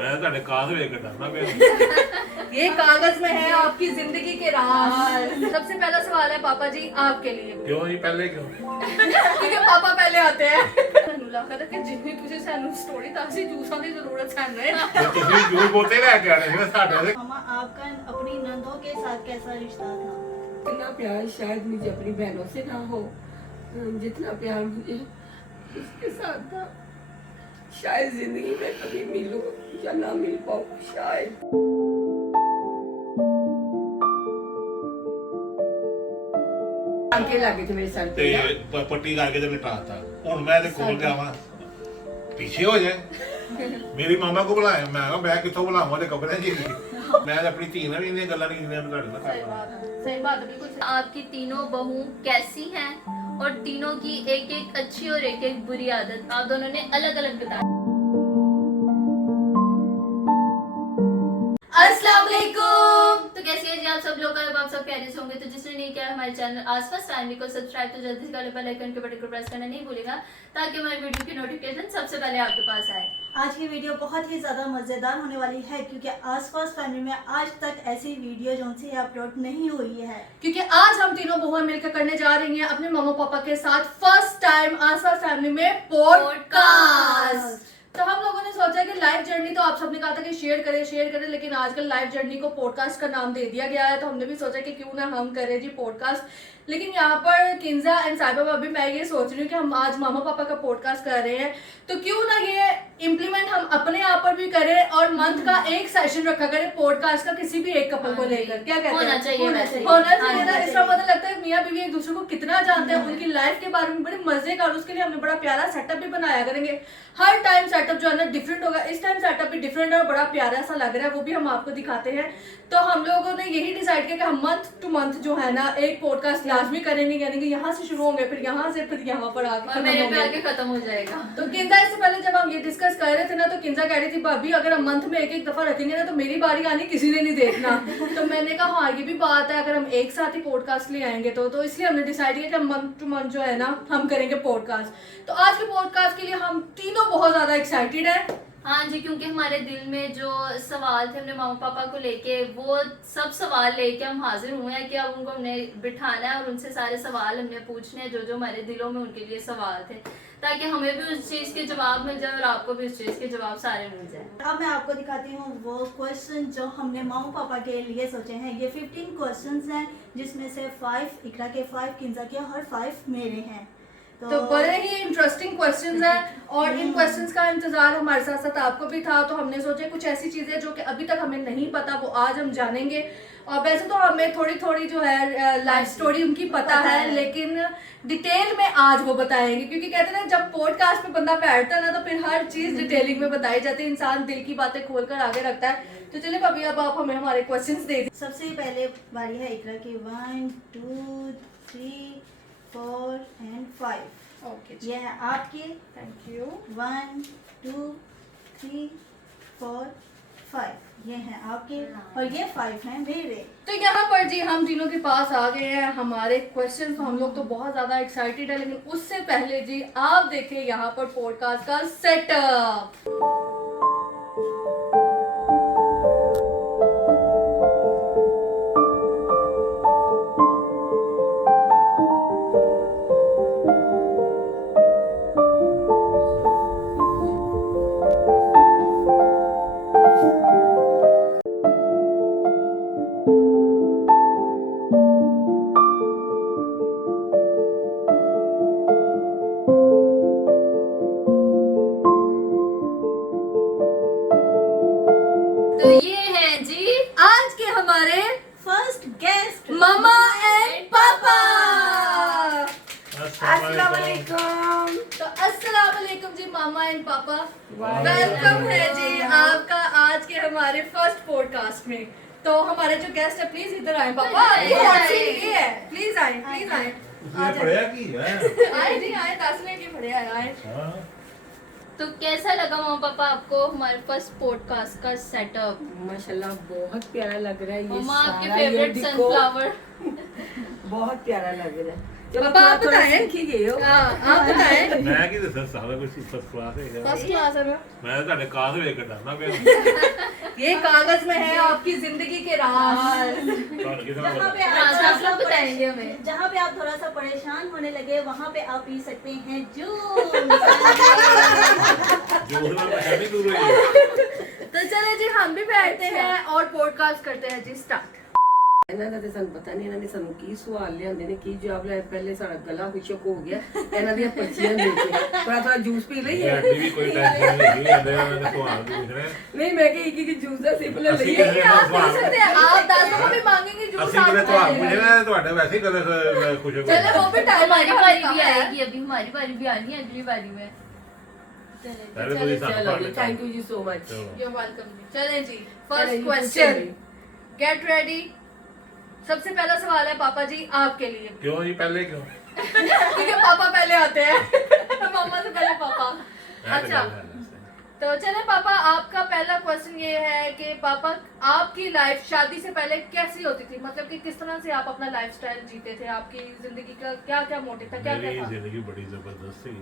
मैं ਤੁਹਾਡੇ ਕਾਗਜ਼ ਵੇਖ ਕੇ ਡਰਨਾ ਪਿਆ। ये कागज में है आपकी जिंदगी के राज। सबसे पहला सवाल है पापा जी आपके लिए, क्यों जी पहले क्यों? क्योंकि पापा पहले आते हैं। ਮੈਨੂੰ ਲੱਗਦਾ ਕਿ ਜਿੰਨੀ ਤੁਸੀਂ ਸਾਨੂੰ ਸਟੋਰੀ ਦੱਸੀ ਜੂਸਾਂ ਦੀ ਜ਼ਰੂਰਤ ਸਾਨੂੰ ਹੈ। ਤੇ ਤੁਸੀਂ ਜੂਸ ਬੋਤੇ ਲੈ ਕੇ ਆਣੇ ਸੀ ਨਾ ਸਾਡੇ ਦੇ। मामा आपका अपनी नंदों के साथ कैसा रिश्ता था? इतना प्यार शायद मुझे अपनी बहनों से ना हो जितना प्यार मुझे उसके साथ था। शायद जिंदगी में कभी मिलूं या ना मिल पाऊं शायद। आंखें लगे थे मेरे सर ਤੇ पे। ਪੱਟੀ ਕਰਕੇ ਤੇ ਲਟਾਤਾ। ਹੁਣ ਮੈਂ ਤੇ ਕੋਲ ਜਾਵਾਂ ਪਿੱਛੇ ਹੋ ਜਾਏ। ਮੇਰੀ ਮਾਮਾ ਕੋ ਬੁਲਾਇਆ, ਮੈਂ ਕਿਹਾ ਮੈਂ ਕਿੱਥੋਂ ਬੁਲਾਵਾਂ ਤੇ ਕਬਰਾਂ ਜੀ। ਮੈਂ ਤਾਂ ਆਪਣੀ ਧੀ ਨਾਲ ਵੀ ਇੰਨੀਆਂ ਗੱਲਾਂ ਨਹੀਂ ਕੀਤੀਆਂ ਤੁਹਾਡੇ ਨਾਲ ਕਰਦਾ। सही बात है बिल्कुल। आपकी तीनों बहू कैसी हैं और तीनों की एक एक अच्छी और एक एक बुरी आदत आप दोनों ने अलग अलग बताई। अस्सलाम वालेकुम। तो कैसी है जी आप सब लोग? अब आप सब खैरियत से होंगे। तो जिसने नहीं किया हमारे चैनल आसपास फैमिली को सब्सक्राइब तो जल्दी से कर बेल आइकन के बटन को प्रेस करना नहीं भूलेगा ताकि हमारी वीडियो की नोटिफिकेशन सबसे पहले आपके पास आए। आज की वीडियो बहुत ही ज़्यादा मज़ेदार होने वाली है क्योंकि आसपास फैमिली में आज तक ऐसी वीडियो जो उनसे अपलोड नहीं हुई है। क्योंकि आज हम तीनों बहुएं मिलकर करने जा रही हैं अपने मम्मा पापा के साथ फर्स्ट टाइम आसपास फैमिली में पॉडकास्ट। तो हम लोगों ने सोचा कि लाइव जर्नी तो आप सबने कहा था कि शेयर करें, लेकिन आजकल लाइव जर्नी को पॉडकास्ट का नाम दे दिया गया है। तो हमने भी सोचा कि क्यों ना हम करें जी पॉडकास्ट। लेकिन यहाँ पर किंजा एंड साहिबा भाभी मैं ये सोच रही हूँ कि हम आज मामा पापा का पॉडकास्ट कर रहे हैं तो क्यों ना ये इम्प्लीमेंट हम अपने यहाँ पर भी करें और मंथ का एक सेशन रखा करें पॉडकास्ट का किसी भी एक कपल को लेकर। क्या कहते हैं? होना चाहिए होना चाहिए ना। इसका पता लगता है मियाँ बीवी एक दूसरे को कितना जानते हैं, उनकी लाइफ के बारे में बड़े मजे का। और उसके लिए हमने बड़ा प्यारा सेटअप भी बनाया करेंगे। हर टाइम सेटअप जो है ना डिफरेंट होगा। इस टाइम सेटअप भी डिफरेंट है और बड़ा प्यारा सा लग रहा है, वो भी हम आपको दिखाते हैं। तो हम लोगों ने यही डिसाइड किया कि हम मंथ टू मंथ जो है ना एक पॉडकास्ट लाजमी करेंगे, यानी कि यहाँ से शुरू होंगे फिर यहाँ से फिर यहाँ पर और मेरे पे आके खत्म हो जाएगा। तो किंजा इससे पहले जब हम ये डिस्कस कर रहे थे ना तो किंजा कह रही थी भाभी अगर हम मंथ में एक एक दफा रखेंगे ना तो मेरी बारी आनी किसी ने नहीं देखना। तो मैंने कहा हाँ ये भी बात है, अगर हम एक साथ ही पॉडकास्ट ले आएंगे तो इसलिए हमने डिसाइड किया कि हम मंथ टू मंथ जो है ना हम करेंगे पॉडकास्ट। तो आज के पॉडकास्ट के लिए हम तीनों बहुत ज्यादा एक्साइटेड है। हाँ जी, क्योंकि हमारे दिल में जो सवाल थे अपने मामा पापा को लेके वो सब सवाल लेके हम हाजिर हुए हैं कि अब उनको हमने बिठाना है और उनसे सारे सवाल हमने पूछने हैं जो हमारे दिलों में उनके लिए सवाल थे, ताकि हमें भी उस चीज़ के जवाब मिल जाए और आपको भी उस चीज़ के जवाब सारे मिल जाए। अब मैं आपको दिखाती हूँ वो क्वेश्चन जो हमने मामा पापा के लिए सोचे हैं। ये 15 क्वेश्चंस हैं जिसमें से 5 इकरा के, 5 किंजा के और 5 मेरे हैं। तो बड़े ही इंटरेस्टिंग क्वेश्चंस हैं और इन क्वेश्चंस का इंतजार हमारे साथ साथ आपको भी था। तो हमने सोचा कुछ ऐसी चीजें जो कि अभी तक हमें नहीं पता वो आज हम जानेंगे। और वैसे तो हमें थोड़ी थोड़ी जो है लाइफ स्टोरी उनकी पता है, लेकिन डिटेल में आज वो बताएंगे क्योंकि कहते हैं ना जब पॉडकास्ट पे बंदा बैठता है ना तो फिर हर चीज डिटेलिंग में बताई जाती है, इंसान दिल की बातें खोलकर आगे रखता है। तो चलिए भाभी अब आप हमें हमारे क्वेश्चंस दे दीजिए। सबसे पहले बारी है इकरा की। 1 2 3 4 and 5। ओके ये है आपके। Thank you. 1 2 3 4 5 ये है आपके और ये 5 हैं मेरे। तो यहाँ पर जी हम तीनों के पास आ गए हैं हमारे क्वेश्चन। तो हम लोग तो बहुत ज्यादा एक्साइटेड है, लेकिन उससे पहले जी आप देखें यहाँ पर पॉडकास्ट का सेटअप। तो ये है जी आज के हमारे फर्स्ट गेस्ट मामा एंड पापा। अस्सलाम वालेकुम। तो अस्सलाम वालेकुम जी मामा एंड पापा, वेलकम है जी आपका आज के हमारे फर्स्ट पॉडकास्ट में। तो हमारे जो गेस्ट है प्लीज इधर आए पापा, प्लीज आए प्लीज आए। ਤੁਸੀਂ ਪੜਿਆ ਕੀ ਹੈ? आए जी आए 10 मिनट के बड़े आए। ਹਾਂ तो कैसा लगा मामा पापा आपको हमारे फर्स्ट पॉडकास्ट का सेटअप? माशाल्लाह बहुत प्यारा लग रहा है ये मामा आपके सारा, ये फेवरेट देखो, सनफ्लावर। बहुत प्यारा लग रहा है। चलो पापा, आप थोड़ा बताएं। सीख ही गए हो। हाँ, आप बताएं। ਮੈਂ ਕੀ ਦੱਸਾਂ ਸਾਰਾ ਕੁਝ ਫਸਟ ਕਲਾਸ ਹੈਗਾ फर्स्ट क्लास है ना? ਮੈਂ ਤੁਹਾਡੇ ਕਾਸ ਵੇਖ ਕੇ ਡਰਨਾ ਪਿਆ ये कागज में है आपकी जिंदगी के राज। ਤੁਹਾਨੂੰ कितना जहाँ पे पता आप हाँ, आप थोड़ा लोग बताएंगे हमें। जहाँ पे आप थोड़ा सा परेशान होने लगे वहाँ पे आप पी सकते हैं जूस। जो ना मैं नहीं दूर हुई तो चले जी हम भी बैठते हैं और पॉडकास्ट करते हैं जी स्टार्ट। ਇਹਨਾਂ ਦਾ ਤੇ ਸਾਨੂੰ ਪਤਾ ਨਹੀਂ ਇਹਨਾਂ ਨੇ ਸਾਨੂੰ ਕੀ ਸਵਾਲ ਲਿਆਂਦੇ ਨੇ ਕੀ ਜਵਾਬ ਲਿਆ ਪਹਿਲੇ ਸਾਡਾ ਗਲਾ ਖੁਸ਼ਕ ਹੋ ਗਿਆ ਇਹਨਾਂ ਦੀਆਂ ਪਰਚੀਆਂ ਦੇ ਕੇ ਥੋੜਾ ਥੋੜਾ ਜੂਸ ਪੀ ਲਈਏ ਸਾਡੀ ਵੀ ਕੋਈ ਟੈਨਸ਼ਨ ਨਹੀਂ ਹੈ ਆਂਦੇ ਮੈਂ ਸਵਾਲ ਪੁੱਛ ਰਿਹਾ ਨਹੀਂ ਮੈਂ ਕਿ ਇੱਕ ਜੂਸ ਦਾ ਸਿਪ ਲੈ ਅਸੀਂ ਲਈਏ ਕਿਸੇ आप ਨੂੰ पूछ सकते हैं, आप दादू को भी मांगेंगे जूस ਅਸੀਂ आप ਕਿਤੇ ਤੁਹਾਨੂੰ खाएंगे। ਪੁੱਛਣਾ ਤੁਹਾਡੇ ਵੈਸੇ ਹੀ ਕਦੇ ਖੁਸ਼ ਹੋ चले वो भी टाइम हमारी आएगा, बारी हमने भी कहा है। आएगी, अभी हमारी बारी भी आनी है अगली बारी में। पहले तो ये ਚਲੋ ਜੀ ਥੈਂਕ ਯੂ ਜੀ ਸੋ ਮਚ चलो You're welcome जी। चलें जी चलें फर्स्ट जी, क्वेश्चन, पूछें गेट रेडी। सबसे पहला सवाल है पापा जी आपके लिए, क्यों जी पहले क्यों क्योंकि पापा पहले आते हैं। मम्मा से पहले पापा। अच्छा तो चले पापा, आपका पहला क्वेश्चन ये है कि पापा आपकी लाइफ शादी से पहले कैसी होती थी, मतलब कि किस तरह से आप अपना लाइफस्टाइल जीते थे, आपकी जिंदगी का क्या क्या मोटिव था, क्या क्या मेरी था? जिंदगी बड़ी जबरदस्त थी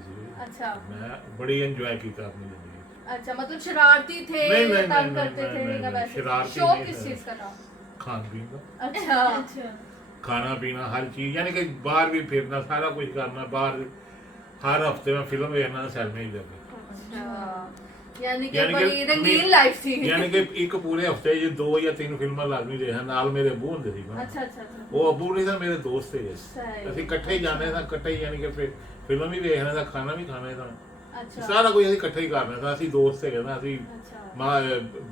अच्छा मैं बड़ी एंजॉय की था अपनी जिंदगी अच्छा, मतलब शरारती थे, नहीं, नहीं, तंग नहीं, करते नहीं, थे नहीं, या नहीं, वैसे? शरारती शौक नहीं किस था। चीज का था? खान पीन का अच्छा अच्छा खाना पीना हर चीज यानी कि बाहर भी फिरना सारा कुछ करना बाहर हर हफ्ते में फिल्म देखना सेल में ही जाके अच्छा, यानी कि यानी कि बड़ी रंगीन नहीं- लाइफ थी। यानी कि ਇੱਕ ਪੂਰੇ ਹਫਤੇ 'ਚ 2 ਜਾਂ 3 ਫਿਲਮਾਂ ਲਾਜ਼ਮੀ ਦੇਖਣ ਨਾਲ ਮੇਰੇ ਅੱਬੂ ਹੁੰਦੇ ਸੀ ਨਾ। अच्छा अच्छा अच्छा ਉਹ ਅੱਬੂ ਨਹੀਂ ਤਾਂ ਮੇਰੇ ਦੋਸਤ ਸੀਗੇ सही। ਅਸੀਂ ਇਕੱਠੇ ਹੀ ਜਾਂਦੇ ਸਾਂ ਇਕੱਠੇ ਹੀ ਯਾਨੀ ਕਿ ਫਿਰ ਫਿਲਮ ਵੀ ਵੇਖਣਾ ਤਾਂ ਖਾਣਾ ਵੀ ਖਾਣਾ ਤਾਂ अच्छा ਸਾਰਾ ਕੁਝ ਅਸੀਂ ਇਕੱਠੇ ਹੀ ਕਰਨਾ ਤਾਂ ਅਸੀਂ ਦੋਸਤ ਹੈਗੇ ਨਾ ਅਸੀਂ अच्छा, ਮਾਂ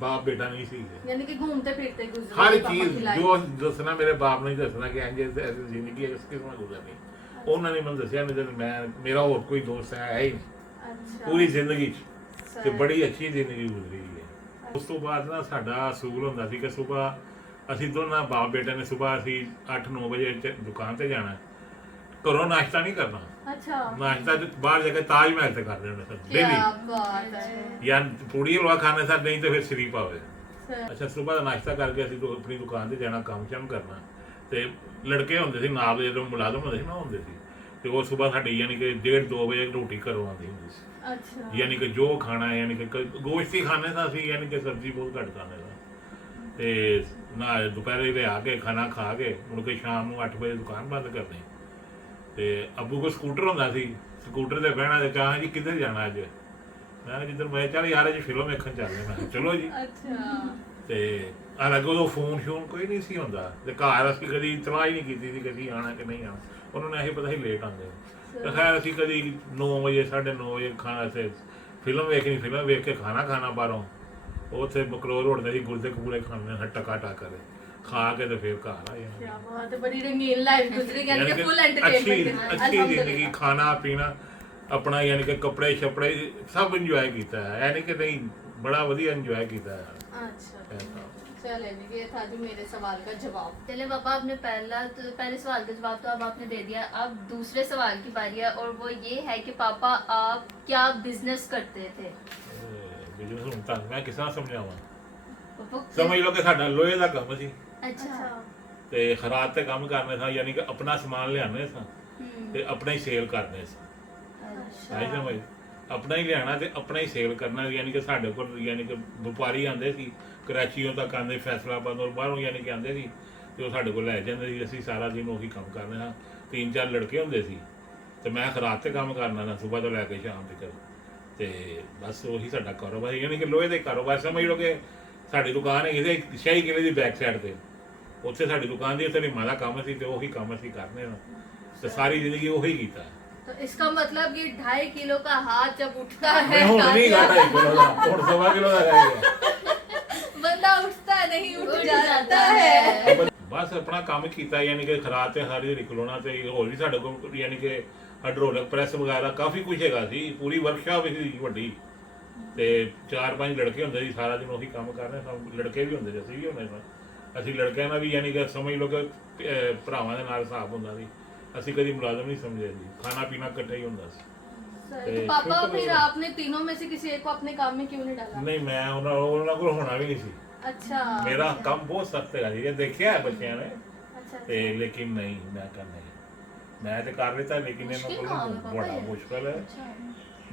ਬਾਪ ਬੇਟਾ ਨਹੀਂ ਸੀਗੇ यानी कि घूमते फिरते गुजरे हर पापा चीज की लाइफ। जो ਦੱਸਣਾ ਮੇਰੇ ਬਾਪ ਨੇ ਦੱਸਣਾ ਕਿ ਇੰਜ ਐਸੀ ਜ਼ਿੰਦਗੀ ਹੈ ਇਸ ਕਿਸਮ ਗੁਜ਼ਰਨੀ ਉਹਨਾਂ ਨੇ ਮੈਨੂੰ ਦੱਸਿਆ ਨਹੀਂ ਤੇ ਮੈਂ ਮੇਰਾ ਹੋਰ ਕੋਈ ਦੋਸਤ ਹੈ ਹੀ ਨਹੀਂ अच्छा ਪੂਰੀ ਜ਼ਿੰਦਗੀ 'ਚ ਤੇ सही। ਬੜੀ ਅੱਛੀ ਜ਼ਿੰਦਗੀ ਗੁਜ਼ਰੀ ਹੈ ਉਸ ਤੋਂ ਬਾਅਦ ਨਾ ਸਾਡਾ ਅਸੂਲ ਹੁੰਦਾ ਸੀ ਕਿ ਸਵੇਰ ਅਸੀਂ ਦੋਨਾਂ ਬਾਪ ਬੇਟੇ ਨੇ ਸਵੇਰ ਅਸੀਂ 8-9 ਵਜੇ ਦੁਕਾਨ ਤੇ ਜਾਣਾ ਘਰੋਂ ਨਾਸ਼ਤਾ ਨਹੀਂ ਕਰਨਾ अच्छा ਨਾਸ਼ਤਾ ਤੇ ਬਾਹਰ ਜਾ ਕੇ ਤਾਜ ਮਹਿਲ ਤੇ ਕਰਦੇ ਹੁੰਦੇ ਸਨ क्या ਡੇਲੀ बात है। ਜਾਂ ਪੂੜੀ ਹਲਵਾ ਖਾਣੇ ਸਨ ਨਹੀਂ ਤੇ ਫਿਰ ਸ਼ਰੀਫ ਆਵੇ सही। ਅੱਛਾ ਸਵੇਰ ਦਾ ਨਾਸ਼ਤਾ ਕਰਕੇ ਅਸੀਂ ਆਪਣੀ ਦੁਕਾਨ ਤੇ ਜਾਣਾ ਕੰਮ ਸ਼ਮ ਕਰਨਾ ਤੇ ਲੜਕੇ ਹੁੰਦੇ ਸੀ ਨਾਲ ਦੇ ਜਦੋਂ ਮੁਲਾਜ਼ਮ ਹੁੰਦੇ ਸੀ ਨਾ ਹੁੰਦੇ ਸੀ ਤੇ ਉਹ ਸਵੇਰ ਸਾਡੀ ਯਾਨੀ ਕਿ 1:30-2 ਵਜੇ ਰੋਟੀ ਘਰੋਂ ਆਉਂਦੀ ਹੁੰਦੀ ਸੀ अच्छा ਯਾਨੀ ਕਿ ਜੋ ਖਾਣਾ ਹੈ ਯਾਨੀ ਕਿ ਗੋਸ਼ਤ ਹੀ ਖਾਣੇ ਤਾਂ ਅਸੀਂ ਯਾਨੀ ਕਿ ਸਬਜ਼ੀ ਬਹੁਤ ਘੱਟ ਖਾਣੇ ਦਾ ਤੇ ਨਾ ਦੁਪਹਿਰੇ ਦੇ ਆ ਕੇ ਖਾਣਾ ਖਾ ਕੇ ਮੁੜ ਕੇ ਸ਼ਾਮ ਨੂੰ 8 ਵਜੇ ਦੁਕਾਨ ਬੰਦ ਕਰਨੀ ਤੇ ਅੱਬੂ ਕੋ ਸਕੂਟਰ ਹੁੰਦਾ ਸੀ ਸਕੂਟਰ ਤੇ ਬਹਿਣਾ ਤੇ ਕਹਾਂ ਜੀ ਕਿੱਧਰ ਜਾਣਾ ਅੱਜ ਮੈਂ ਕਿਹਾ ਜਿੱਧਰ ਮੈਂ ਚੱਲ ਯਾਰ ਅੱਜ ਫਿਲਮ ਵੇਖਣ ਚੱਲਦੇ ਮੈਂ ਕਿਹਾ ਚਲੋ ਜੀ अच्छा ਤੇ ਅਲੱਗ ਉਦੋਂ ਫੋਨ ਸ਼ੋਨ ਕੋਈ ਨਹੀਂ ਸੀ ਹੁੰਦਾ ਤੇ ਘਰ ਅਸੀਂ ਕਦੀ ਇਤਲਾਹ ਹੀ ਨਹੀਂ ਕੀਤੀ ਸੀ ਕਦੀ ਆਣਾ ਕਿ ਨਹੀਂ ਆਣਾ ਉਹਨਾਂ ਨੂੰ ਇਹ ਪਤਾ ਸੀ ਲੇਟ ਆਉਂਦੇ ਤੇ ਖੈਰ ਅਸੀਂ ਕਦੀ 9 ਵਜੇ 9:30 ਵਜੇ ਖਾਣਾ ਤੇ ਫਿਲਮ ਵੇਖਣੀ ਫਿਲਮ ਵੇਖ ਕੇ ਖਾਣਾ ਖਾਣਾ ਬਾਹਰੋਂ ਉੱਥੇ ਬਕਲੋਰ ਰੋਡ ਤੇ ਸੀ ਗੁਰਦੇ ਕਪੂਰੇ ਖਾਣੇ ਟਕਾ ਟਾ ਕਰੇ ਖਾ ਕੇ ਤੇ ਫਿਰ ਘਰ ਆ ਜਾਣਾ क्या बात है, बड़ी रंगीन लाइफ गुजरी, यानी यानी कि कि फुल अच्छी एंटरटेनमेंट अच्छी जिंदगी खाना पीना अपना यानी कि कपड़े शपड़े सब इंजॉय किया है यानी कि नहीं बड़ा वधिया इंजॉय किया है अच्छा चले जी, ये था जी मेरे सवाल का जवाब। चले पापा, आपने पहले सवाल का जवाब तो अब आपने दे दिया। अब दूसरे सवाल की बारी है और वो ये है कि पापा आप क्या बिजनेस करते थे? बिजनेस ਹੁਣ ਤਾਂ ਮੈਂ ਕਿਸ ਤਰ੍ਹਾਂ ਸਮਝਾਵਾਂ पापा ਸਮਝ ਲਓ ਕਿ ਸਾਡਾ ਲੋਹੇ ਦਾ ਕੰਮ ਸੀ अच्छा ਤੇ ਖਰਾਦ ਤੇ ਕੰਮ ਕਰਨੇ ਸਾਂ ਯਾਨੀ ਕਿ ਆਪਣਾ ਸਮਾਨ ਲਿਆਉਣੇ ਸਾਂ ਤੇ ਆਪਣਾ ਹੀ ਸੇਲ ਕਰਨੇ ਸਾਂ अच्छा ਆਈ ਸਮਝ ਆਪਣਾ ਹੀ ਲਿਆਣਾ ਤੇ ਆਪਣਾ ਹੀ ਸੇਲ ਕਰਨਾ ਯਾਨੀ ਕਿ ਸਾਡੇ ਕੋਲ ਯਾਨੀ ਕਿ ਵਪਾਰੀ ਆਉਂਦੇ ਸੀ ਕਰਾਚੀੋਂ ਤੱਕ ਆਉਂਦੇ ਫੈਸਲਾਬਾਦ ਔਰ ਬਾਹਰੋਂ ਯਾਨੀ ਕਿ ਆਉਂਦੇ ਸੀ ਤੇ ਉਹ ਸਾਡੇ ਕੋਲ ਲੈ ਜਾਂਦੇ ਸੀ ਅਸੀਂ ਸਾਰਾ ਦਿਨ ਉਹੀ ਕੰਮ ਕਰਨੇ ਹਾਂ 3-4 ਲੜਕੇ ਹੁੰਦੇ ਸੀ ਤੇ ਮੈਂ ਖਰਾਦ ਤੇ ਕੰਮ ਕਰਨਾ ਨਾ ਸਵੇਰ ਤੋਂ ਲੈ ਕੇ ਸ਼ਾਮ ਤੱਕ ਤੇ ਬਸ ਉਹੀ ਸਾਡਾ ਕਾਰੋਬਾਰ ਯਾਨੀ ਕਿ ਲੋਹੇ ਦੇ ਕਾਰੋਬਾਰ ਸਮਝ ਲਓ ਕਿ ਸਾਡੀ ਦੁਕਾਨ ਹੈਗੀ ਸੀ ਸ਼ਾਹੀ ਕਿਲੇ ਦੀ ਬੈਕ ਸਾਈਡ ਤੇ ਉੱਥੇ ਸਾਡੀ ਦੁਕਾਨ ਦੀ ਉੱਥੇ ਨਿੰਮਾਂ ਦਾ ਕੰਮ ਸੀ ਤੇ ਉਹੀ ਕੰਮ ਅਸੀਂ ਕਰਨੇ ਹਾਂ ਤੇ ਸਾਰੀ ਜ਼ਿੰਦਗੀ ਉਹੀ ਕੀਤਾ तो इसका मतलब ये 2.5 किलो का हाथ जब उठता है ਮੈਂ ਹੁਣ ਨਹੀਂ ਗਾ 2.5 ਕਿਲੋ ਦਾ ਹੁਣ 1.5 ਕਿਲੋ ਦਾ ਹੈਗਾ बंदा उठता नहीं उठ उठ जाता जाता है। है। ਬਸ ਆਪਣਾ ਕੰਮ ਕੀਤਾ ਯਾਨੀ ਕਿ ਖਰਾਦ ਤੇ ਸਾਰੀ ਰਿਕਲੋਣਾ ਤੇ ਹੋਰ ਵੀ ਸਾਡੇ ਕੋਲ ਯਾਨੀ ਕਿ ਹਾਈਡ੍ਰੋਲਿਕ ਪ੍ਰੈਸ ਵਗੈਰਾ ਕਾਫੀ ਕੁਝ ਹੈਗਾ ਸੀ ਪੂਰੀ ਵਰਕਸ਼ਾਪ ਸੀ ਵੱਡੀ ਤੇ 4-5 ਲੜਕੇ ਹੁੰਦੇ ਸੀ ਸਾਰਾ ਦਿਨ ਉਹੀ ਕੰਮ ਕਰਨੇ ਸਭ ਲੜਕੇ ਵੀ ਹੁੰਦੇ ਸੀ ਅਸੀਂ ਵੀ ਹੁੰਦੇ ਸਾਂ ਅਸੀਂ ਲੜਕਿਆਂ ਨਾਲ ਵੀ ਯਾਨੀ ਕਿ ਸਮਝ ਲਓ ਕਿ ਭਰਾਵਾਂ ਦੇ ਨਾਲ ਹਿਸਾਬ ਹੁੰਦਾ ਸੀ ਅਸੀਂ ਕਦੀ ਮੁਲਾਜ਼ਮ ਨਹੀਂ ਸਮਝੇ ਸੀ ਖਾਣਾ ਪੀਣਾ ਇਕੱਠਾ ਹੀ ਹੁੰਦਾ ਸੀ तो पापा फिर आपने तीनों में से किसी एक को अपने काम में क्यों नहीं डाला? ਨਹੀਂ ਮੈਂ ਉਹਨਾਂ ਕੋਲ ਹੋਣਾ ਵੀ ਨਹੀਂ ਸੀ अच्छा ਮੇਰਾ ਕੰਮ ਬਹੁਤ ਸਖਤ ਹੈਗਾ ਜੀ ਇਹ ਦੇਖਿਆ ਹੈ ਬੱਚਿਆਂ ਨੇ अच्छा ਤੇ ਲੇਕਿਨ ਨਹੀਂ ਮੈਂ ਕਰ ਨਹੀਂ मैं तो कर लेता लेकिन मुश्किल इन्हों काम है को पापा बड़ा ये। मुश्किल है अच्छा।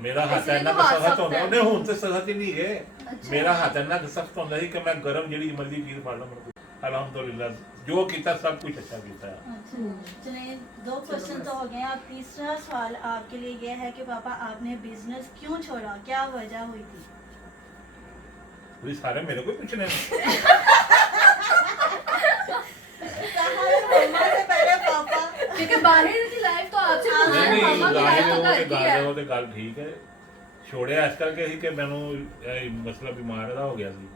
मेरा हाथ इसलिए इन्ना तो हाथ सख्त सख्त होता है। ਉਹਨੇ ਹੁਣ ਤੇ ਸਖਤ ਹੀ ਨਹੀਂ ਹੈ अच्छा। ਮੇਰਾ ਹੱਥ ਇੰਨਾ ਸਖਤ ਹੁੰਦਾ ਸੀ ਕਿ ਮੈਂ ਗਰਮ ਜਿਹੜੀ ਮਰਜ਼ੀ ਚੀਜ਼ ਫੜ ਲਾਂ ਅਲਹਮਦੁਲਿल्लाह जो किया सब कुछ अच्छा किया है चलिए 2 क्वेश्चन तो हो गए। अब तीसरा सवाल आपके लिए ये है कि पापा आपने बिजनेस क्यों छोड़ा, क्या वजह हुई थी? कोई सारे मेरे को पूछने मम्मा से पहले पापा। क्योंकि बाहर की लाइफ तो आपसे पूछना है, नहीं मामा की लाइफ तो घर की है। ਉਹ ਤੇ ਗੱਲ ਠੀਕ ਹੈ ਛੋੜਿਆ ਇਸ ਕਰਕੇ ਸੀ ਕਿ ਮੈਨੂੰ ਇਹ ਮਸਲਾ ਬਿਮਾਰ ਦਾ ਹੋ ਗਿਆ ਸੀ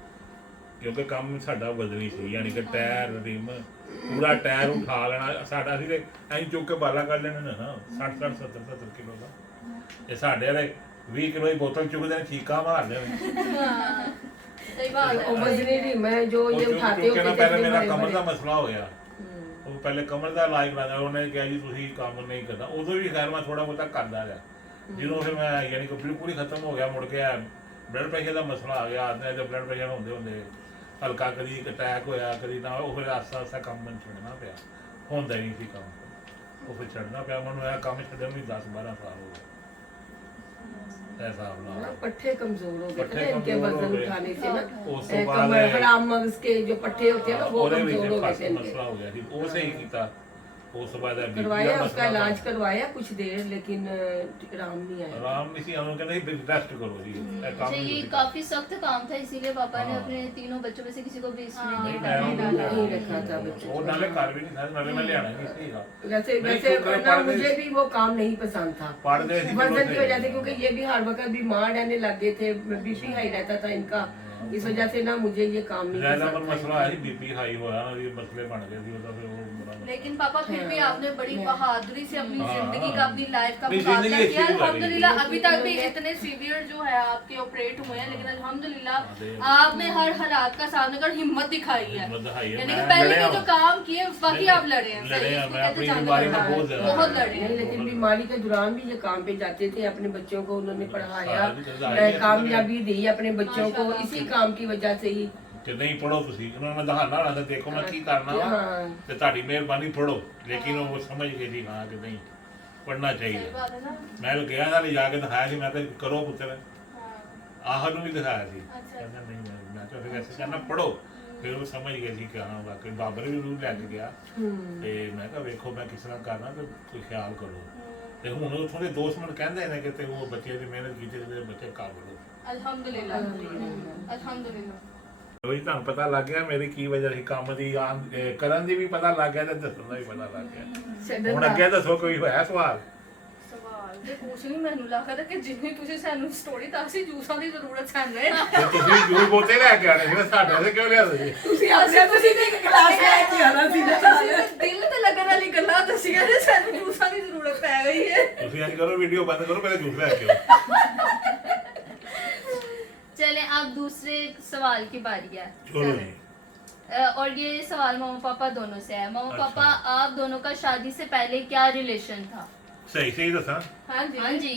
ਕਿਉਂਕਿ ਕੰਮ ਸਾਡਾ ਬਦਲੀ ਸੀ ਯਾਨੀ ਕਿ ਟਾਇਰ ਰਿਮ ਪੂਰਾ ਟਾਇਰ ਉਠਾ ਲੈਣਾ ਸਾਡਾ ਸੀ ਤੇ ਅਸੀਂ ਚੁੱਕ ਕੇ ਬਾਲਾ ਕਰ ਲੈਣਾ ਨਾ 60 70 ਕਿਲੋ ਦਾ ਇਹ ਸਾਡੇ ਵਾਲੇ 20 ਕਿਲੋ ਦੀ ਬੋਤਲ ਚੁੱਕਦੇ ਨੇ ਚੀਕਾਂ ਮਾਰਦੇ ਨੇ हाँ, सही बात है। वो वजनी नहीं मैं जो ये उठाते ਕਿਉਂਕਿ ਨਾ होते ਪਹਿਲੇ थे ਮੇਰਾ बड़े ਕਮਰ ਦਾ बड़े। ਮਸਲਾ ਹੋ ਗਿਆ ਉਹ ਪਹਿਲੇ ਕਮਰ ਦਾ ਇਲਾਜ ਕਰਾਇਆ ਉਹਨੇ ਕਿਹਾ ਜੀ ਤੁਸੀਂ ਕੰਮ ਨਹੀਂ ਕਰਨਾ ਉਦੋਂ ਵੀ ਖੈਰ ਮੈਂ ਥੋੜਾ ਬਹੁਤਾ ਕਰਦਾ ਰਿਹਾ ਜਦੋਂ ਫਿਰ ਮੈਂ ਯਾਨੀ ਕਿ ਬਿਲਕੁਲ ਹੀ ਖਤਮ ਹੋ ਗਿਆ ਮੁੜ ਕੇ ਬਲੱਡ ਪ੍ਰੈਸ਼ਰ ਦਾ ਮਸਲਾ ਆ ਗਿਆ ਆਦਮੀ ਦਾ ਬਲੱਡ ਪ੍ਰੈਸ਼ਰ ਹੁੰਦੇ ਹਲਕਾ ਕਦੀ ਇੱਕ ਅਟੈਕ ਹੋਇਆ ਕਦੀ ਨਾ ਉਹ ਫਿਰ ਆਸਤਾ ਆਸਤਾ ਕੰਮ ਮੈਨੂੰ ਛੱਡਣਾ ਪਿਆ ਹੁੰਦਾ ਹੀ ਨਹੀਂ ਸੀ ਕੰਮ ਉਹ ਫਿਰ ਛੱਡਣਾ ਪਿਆ ਮੈਨੂੰ ਇਹ ਕੰਮ ਛੱਡਣ ਨੂੰ 10-12 ਸਾਲ ਹੋ ਗਏ ऐसा ना, होना पट्टे कमजोर हो गए थे पट्टे ना इनके कमजोर हो वजन गए। उठाने से ना ਉਸ ਤੋਂ कमर ਬਾਅਦ हराम मगज के जो पट्टे होते हैं ना वो ਉਹਦੇ कमजोर हो ਵਿੱਚ गए ਫਸ थे इनके। ਮਸਲਾ ਹੋ ਗਿਆ ਸੀ ਉਹ ਸਹੀ ਕੀਤਾ ਉਸ ਤੋਂ ਬਾਅਦ करवाया उसका इलाज करवाया कुछ देर लेकिन आराम नहीं आया। ਆਰਾਮ ਨਹੀਂ ਸੀ ਉਹਨੂੰ ਕਹਿੰਦੇ ਸੀ ਰੈਸਟ करो जी ਇਹ ਕੰਮ अच्छा नहीं ये होता। काफी सख्त काम था इसीलिए पापा ने हाँ। अपने तीनों बच्चों में से किसी को भी इसमें हाँ, नहीं नहीं, मैं डाला। नहीं रखा था बच्चे ਉਹ को। ਨਾਲੇ ਘਰ ਵੀ ਨਹੀਂ था ਨਾਲੇ ਮੈਂ ਲਿਆਣਾ ਨਹੀਂ ਸੀਗਾ वैसे नहीं, वैसे शुक्र है, ना पढ़ने- मुझे भी वो काम नहीं पसंद था पढ़ने से वजन चलो की वजह से क्योंकि ये भी हर वक्त बीमार रहने लग गए थे बीपी हाई रहता था इनका इस वजह से ना मुझे ये काम नहीं ज्यादा पसंद मसला था। आया ਸੀ ਬੀਪੀ ਹਾਈ ਹੋਇਆ ਨਾ ਇਹ ਮਸਲੇ ਬਣ ਗਏ ਸੀ ਉਹਦਾ ਫਿਰ ਉਹ बड़ा लेकिन पापा फिर भी हाँ, आपने बड़ी बहादुरी से अपनी हाँ, जिंदगी हाँ। का अपनी लाइफ का नहीं, मुकाबला जिंदगी किया अच्छी गुजारी अल्हम्दुलिल्लाह है। अभी तक भी इतने सीवियर जो है आपके ऑपरेट हुए हैं लेकिन अल्हम्दुलिल्लाह हाँ, आपने हर हालात का सामना कर हिम्मत दिखाई है हिम्मत दिखाई है। यानी मैं कि पहले लड़े के जो हूँ। काम किए बाकी नहीं, आप लड़े हैं लड़े सही, हैं, इसको मैं कहते अपनी जान बीमारी में लड़ना। बहुत ज्यादा बहुत लड़ा। लड़े नहीं हैं। लेकिन बीमारी के दौरान भी ये काम पे जाते थे अपने बच्चों को उन्होंने पढ़ाया सारा भी चल रहा है, कामयाबी दी अपने बच्चों को माशाल्लाह। इसी काम की वजह से ही ਕਿ ਨਹੀਂ ਪੜੋ ਤੁਸੀਂ ਉਹਨਾਂ ਨੂੰ ਮੈਂ ਦਿਖਾਣਾ ਹੁੰਦਾ ਦੇਖੋ ਮੈਂ ਕੀ ਕਰਨਾ ਵਾ हाँ। ਤੇ ਤੁਹਾਡੀ ਮਿਹਰਬਾਨੀ ਪੜੋ ਲੇਕਿਨ ਉਹ ਸਮਝ ਗਏ ਜੀ ਹਾਂ ਕਿ ਨਹੀਂ ਪੜਨਾ सही ਚਾਹੀਦਾ बात है ना ਮੈਂ ਗਿਆ ਨਾਲ ਜਾ ਕੇ ਦਿਖਾਇਆ ਸੀ ਮੈਂ ਕਿਹਾ ਕਰੋ ਪੁੱਤਰ हाँ, ਆਹ ਨੂੰ ਵੀ ਦਿਖਾਇਆ ਸੀ अच्छा। ਕਹਿੰਦਾ ਨਹੀਂ ਮੈਂ ਕਿਹਾ ਫਿਰ ਐਸੇ ਕਰਨਾ ਪੜੋ ਫਿਰ ਉਹ ਸਮਝ ਗਏ ਸੀ ਕਿ ਹਾਂ ਵਾਕਈ ਬਾਬਰ ਵੀ ਰੂਹ ਲੈ ਕੇ ਗਿਆ ਤੇ ਮੈਂ ਕਿਹਾ ਵੇਖੋ ਮੈਂ ਕਿਸ ਤਰ੍ਹਾਂ ਕਰਨਾ ਤੇ ਕੋਈ ਖਿਆਲ ਕਰੋ ਤੇ ਹੁਣ ਉੱਥੋਂ ਦੇ ਦੋਸਤ ਮੈਨੂੰ ਕਹਿੰਦੇ ਨੇ ਕਿ ਤੇ ਉਹ ਬੱਚੇ ਦੀ ਮਿਹਨਤ ਕੀਤੀ ਤੇ ਬੱਚੇ ਕਾਬਲ ਹੋ अल्हम्दुलिल्लाह अल्हम्दुलिल्लाह ਉਹੀ ਤੁਹਾਨੂੰ ਪਤਾ ਲੱਗ ਗਿਆ ਮੇਰੀ ਕੀ ਵਜ੍ਹਾ ਸੀ ਕੰਮ ਦੀ ਕਰਨ ਦੀ ਵੀ ਪਤਾ ਲੱਗ ਗਿਆ ਤੇ ਦੱਸਣ ਦਾ ਵੀ ਪਤਾ ਲੱਗ ਗਿਆ ਹੁਣ ਅੱਗੇ ਦੱਸੋ ਕੋਈ ਹੋਇਆ ਸਵਾਲ ਸਵਾਲ ਤੇ ਕੁਛ ਨਹੀਂ ਮੈਨੂੰ ਲੱਗਦਾ ਕਿ ਜਿੰਨੀ ਤੁਸੀਂ ਸਾਨੂੰ ਸਟੋਰੀ ਦੱਸੀ ਜੂਸਾਂ ਦੀ ਜ਼ਰੂਰਤ ਸਾਨੂੰ ਹੈ ਤੇ ਤੁਸੀਂ ਜੂਸ ਬੋਤੇ ਲੈ ਕੇ ਆਣੇ ਸੀ ਨਾ, ਸਾਡੇ ਤੇ ਕਿਉਂ ਲਿਆਦੇ ਜੀ ਤੁਸੀਂ ਆਪਣੇ ਤੁਸੀਂ ਵੀ ਇੱਕ ਕਲਾਸ ਲੈ ਕੇ ਆਣਾ ਸੀ ਨਾ ਤੁਸੀਂ ਤਾਂ ਦਿਲ ਤੇ ਲੱਗਣ ਵਾਲੀ ਗੱਲਾਂ ਦੱਸੀਆਂ ਨੇ ਸਾਨੂੰ ਜੂਸਾਂ ਦੀ ਜ਼ਰੂਰਤ ਪੈ ਗਈ ਹੈ ਤੁਸੀਂ ਅੱਜ ਕਰੋ ਵੀਡੀਓ ਬੰਦ ਕਰੋ ਪਹਿਲੇ ਜੂਸ ਲੈ ਕੇ ਆਓ चले अब दूसरे सवाल की बारी है ਚਲੋ ਜੀ और ये सवाल मामा पापा दोनों से है मामा अच्छा। पापा आप दोनों का शादी से पहले क्या रिलेशन था ਸਹੀ ਸਹੀ ਦੱਸਾਂ ਹਾਂਜੀ हाँ जी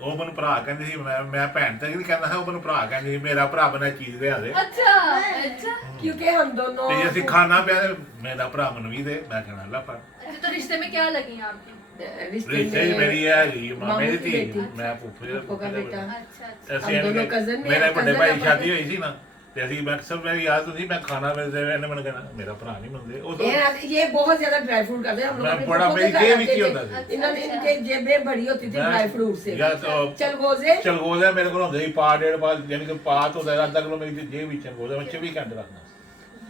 ਉਹ ਮੈਨੂੰ ਭਰਾ ਕਹਿੰਦੀ ਸੀ ਮੈਂ ਭੈਣ ਤੇ ਨਹੀਂ ਕਹਿੰਦਾ ਸੀ ਉਹ ਮੈਨੂੰ ਭਰਾ ਕਹਿੰਦੀ ਸੀ ਮੇਰਾ ਭਰਾ ਬਣਾ ਚੀਜ਼ ਲਿਆ ਦੇ ਅੱਛਾ ਅੱਛਾ क्योंकि हम दोनों ਤੇ ਜੇ ਅਸੀਂ ਖਾਣਾ ਪਿਆ ਤੇ ਮੇਰਾ ਭਰਾ ਮੈਨੂੰ ਵੀ ਦੇ ਮੈਂ ਕਹਿਣਾ ਲਾ ਪਰ अच्छा तो रिश्ते में क्या लगी आपकी रिश्ते ਰਿਸ਼ਤੇ 'ਚ ਮੇਰੀ में ਹੈਗੀ ਮਾਮੇ ਦੀ मामू की ਧੀ बेटी। ਮੈਂ ਫੁੱਫੇ ਦਾ फूफो का बेटा अच्छा अच्छा ਅਸੀਂ हम दोनों ਐਵੇਂ cousin में ਮੇਰੇ हैं, ਵੱਡੇ cousin ਭਾਈ अपन ਸ਼ਾਦੀ हैं। ਹੋਈ ਸੀ ਨਾ ਤੇ ਅਸੀਂ ਮੈਂ ਸਭ ਮੇਰੀ ਯਾਦ ਹੁੰਦੀ ਮੈਂ ਖਾਣਾ ਵੇਚਦੇ ਇਹਨੇ ਮੈਨੂੰ ਕਹਿਣਾ ਮੇਰਾ ਭਰਾ ਨਹੀਂ ਮੰਨਦੇ ਉਹ ये बहुत ज्यादा ड्राई फ्रूट करते हैं हम लोग मैं अपने बड़ा फूफो मेरी के घर जेब ही आते की थे। होता था। इन्होंने इनके जेबें भरी होती थी ड्राई फ्रूट से या तो चलगोजे ਚਲਗੋਜ਼ਾ ਮੇਰੇ ਕੋਲ ਹੁੰਦੇ ਸੀ ਪਾ ਡੇਢ ਪਾ ਯਾਨੀ ਕਿ ਪਾ ਤੋਂ ਜ਼ਿਆਦਾ ਅੱਧਾ ਕਿਲੋ ਮੇਰੀ ਜੇਬ ਵਿੱਚ ਚਲਗੋਜ਼ਾ ਮੈਂ 24 ਘੰਟੇ ਰੱਖਦਾ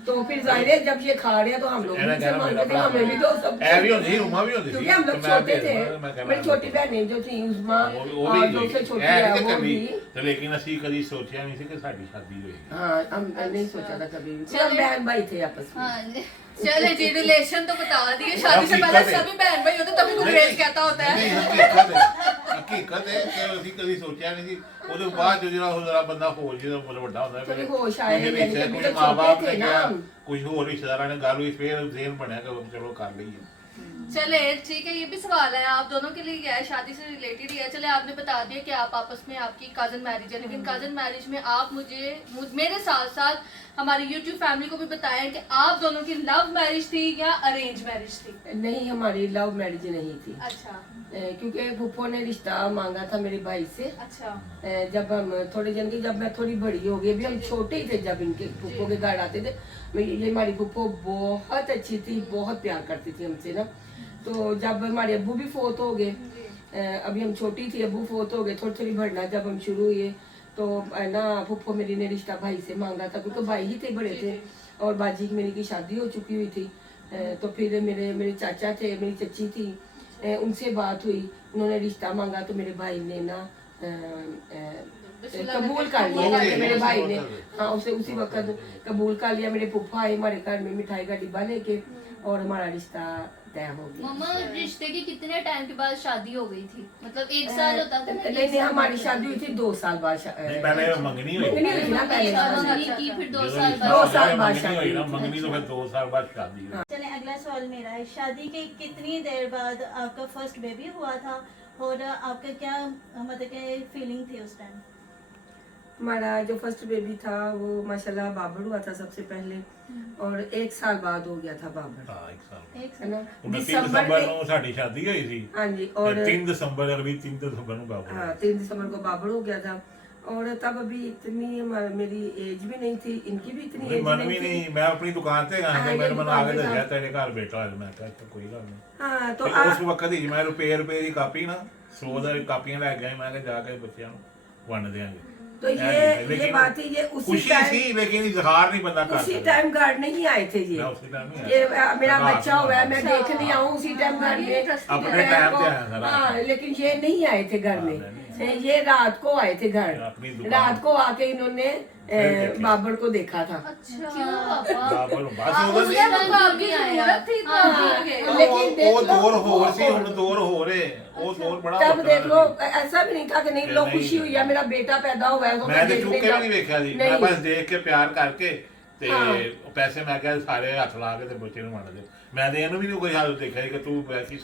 तो फिर जाहिर है जब ये खा रहे हैं तो हम लोग भी ਇਹਨੇ इनसे ਕਹਿਣਾ मांगते थे मेरा हमें भी दो सब ਐ ਵੀ ਹੁੰਦੀ ਸੀ ਉਮਾ ਵੀ ਹੁੰਦੀ ਸੀ क्योंकि हम लोग ਤੇ ਮੈਂ छोटे थे ਮੈਂ ਕਹਿਣਾ मेरी छोटी बहनें जो थी उस्मा ਉਹ और ਵੀ जो से छोटी ਐ है ਨਹੀਂ वो ਕਰੀ भी ਤੇ ਲੇਕਿਨ ਅਸੀਂ ਕਦੀ ਸੋਚਿਆ ਨਹੀਂ ਸੀ ਕਿ ਸਾਡੀ ਸ਼ਾਦੀ ਹੋਏਗੀ हाँ हम नहीं सोचा था कभी भी हम बहन भाई थे आपस में हाँ जी चले जी रिलेशन तो बता दिए शादी से पहले सभी बहन भाई होते तभी कोई रेल कहता होता है ਹਕੀਕਤ ਹੈ ਕਿ ਅਸੀਂ ਕਦੀ ਸੋਚਿਆ ਨਹੀਂ ਸੀ ਉਹਦੇ ਬਾਅਦ ਜਿਹੜਾ ਉਹ ਜਰਾ ਬੰਦਾ ਹੋਰ ਜਿਹੜਾ ਮਤਲਬ ਵੱਡਾ ਹੁੰਦਾ कभी होश आए ਕੁਝ यानी कि अभी ਕੁਝ तो ਮਾਂ-ਬਾਪ छोटे ਨੇ थे ना ਕਿਹਾ हम ਕੁਝ ਹੋਰ ਰਿਸ਼ਤੇਦਾਰਾਂ ਨੇ ਗੱਲ ਹੋਈ ਫੇਰ ਜ਼ੇਨ ਬਣਿਆ ਕਿ ਚਲੋ ਕਰ ਲਈਏ चले ठीक है ये भी सवाल है आप दोनों के लिए क्या है शादी से रिलेटेड ही है चले आपने बता दिया कि आप आपस में आपकी कजन मैरिज है लेकिन कजन मैरिज में आप मेरे साथ साथ हमारी YouTube फैमिली को भी बताएं कि आप दोनों की लव मैरिज थी या अरेंज मैरिज थी? नहीं, हमारी लव मैरिज नहीं थी। अच्छा क्योंकि फूफो ने रिश्ता मांगा था मेरे भाई से। अच्छा जब हम थोड़े जन के, जब मैं थोड़ी बड़ी हो गई, अभी हम छोटे ही थे जब इनके फूफो के घर आते थे। ये हमारी फूफो बहुत अच्छी थी, बहुत प्यार करती थी हमसे ना। तो जब हमारे अब्बू भी फोत हो गए, अभी हम छोटी थी, अब्बू फोत हो गए, थोड़ी थोड़ी बढ़ना जब हम शुरू हुए तो ना फूफो मेरी ने रिश्ता भाई से मांगा था, क्योंकि भाई ही थे बड़े थे और बाजी की मेरी की शादी हो चुकी हुई थी। तो फिर मेरे चाचा थे, मेरी चची थी, उनसे बात हुई, उन्होंने रिश्ता मांगा तो मेरे भाई ने ना कबूल कर लिया। मेरे भाई ने हाँ उसे उसी वक्त कबूल कर लिया। मेरे फूफा आए हमारे घर में मिठाई का डिब्बा लेके और हमारा रिश्ता तय हो गया। मम्मा रिश्ते के कितने टाइम के बाद शादी हो गई थी? मतलब 1 साल होता था ना? नहीं, हमारी शादी हुई थी 2 साल बाद। नहीं, पहले मंगनी हुई मंगनी हुई थी ना पहले। मंगनी की फिर 2 साल दो बाद साल बाद मंगनी हुई ना, शादी। मंगनी तो फिर 2 साल बाद शादी हुई। चले अगला सवाल मेरा है, शादी के कितनी देर बाद आपका फर्स्ट बेबी हुआ था और आपका क्या मतलब क्या फीलिंग थी उस टाइम? हमारा जो फर्स्ट बेबी था वो माशाल्लाह बाबर हुआ था सबसे पहले, और 1 साल बाद हो गया था बाबर, हाँ 1 साल एक है ना। 29 दिसंबर ਦਸੰਬਰ में ਨੂੰ ਸਾਡੀ ਸ਼ਾਦੀ ਹੋਈ ਸੀ हाँ जी, और 3 ਦਸੰਬਰ ਅਗਲੀ 3 ਦਸੰਬਰ ਨੂੰ ਬਾਬੂ हाँ 3 दिसंबर को बाबर हो गया था। और तब अभी इतनी मेरी एज भी नहीं थी, इनकी भी इतनी ਨਹੀਂ एज ਮਨ ਵੀ नहीं थी। ਨਹੀਂ, ਮੈਂ ਆਪਣੀ ਦੁਕਾਨ ਤੇ ਗਿਆ ਹਾਂ, ਤੇ ਮੇਰੇ ਮਨ ਆ ਕੇ ਦੁਕਾਨ ਤੇ ਦੱਸਿਆ ਹਾਂ। ਤੇਰੇ ਘਰ ਬੇਟਾ ਹੋਇਆ। ਮੈਂ ਕਿਹਾ ਅੱਛਾ ਕੋਈ ਗੱਲ ਨਹੀਂ। हाँ तो ਤੇ ਉਸ ਵਕਤ ਹੀ ਮੈਂ ਰੁਪਏ ਦੀ ਕਾਪੀ ਨਾ 100 ਦਾ ਕਾਪੀਆਂ ਲੈ ਗਿਆ, ਮੈਂ ਕਿਹਾ ਜਾ ਕੇ ਬੱਚਿਆਂ ਨੂੰ ਵੰਡ ਦੇਾਂਗੇ। तो ये बात है, ये उसी खुशी टाइम थी लेकिन इजहार नहीं बंदा कर उसी सकता। टाइम घर नहीं आए थे मैं ये उसी टाइम नहीं ये आया। मेरा रात बच्चा में हुआ है, आया। मैं देखने आऊँ उसी टाइम घर ये में interesting अपने है। टाइम पे आया था रात हाँ, में। लेकिन ये नहीं आए थे घर हाँ, में, ये रात को आए थे घर। अपनी दुकान। रात को आके इन्होंने देखे। बाबर को देखा था। अच्छा क्यों पापा? बाबर बस हाँ, उधर उस नहीं। टाइम उनको आपकी जरूरत थी तो हाँ, आप गए। लेकिन देख वो लो- दौर हो सी हुन दौर हो रहे वो दौर बड़ा तब होता देख है। लो ऐसा भी नहीं था कि नहीं लो नहीं, खुशी हुई है, मेरा बेटा पैदा हुआ है तो मैं ਤੇ देखने ਚੁੱਕ ਕੇ जाऊं। ਵੀ ਨਹੀਂ ਵੇਖਿਆ ਜੀ, नहीं। ਮੈਂ ਬਸ ਦੇਖ ਕੇ ਪਿਆਰ ਕਰਕੇ ਤੇ हाँ। ਪੈਸੇ ਮੈਂ ਕਿਹਾ ਸਾਰੇ ਹੱਥ ਲਾ ਕੇ ਤੇ ਬੱਚੇ ਨੂੰ ਵੰਡ ਦੇ। ਮੈਂ ਤੇ ਇਹਨੂੰ ਵੀ ਨਹੀਂ ਕੋਈ ਹਾਲ ਦੇਖਿਆ ਕਿ ਤੂੰ ਵੈਸੀ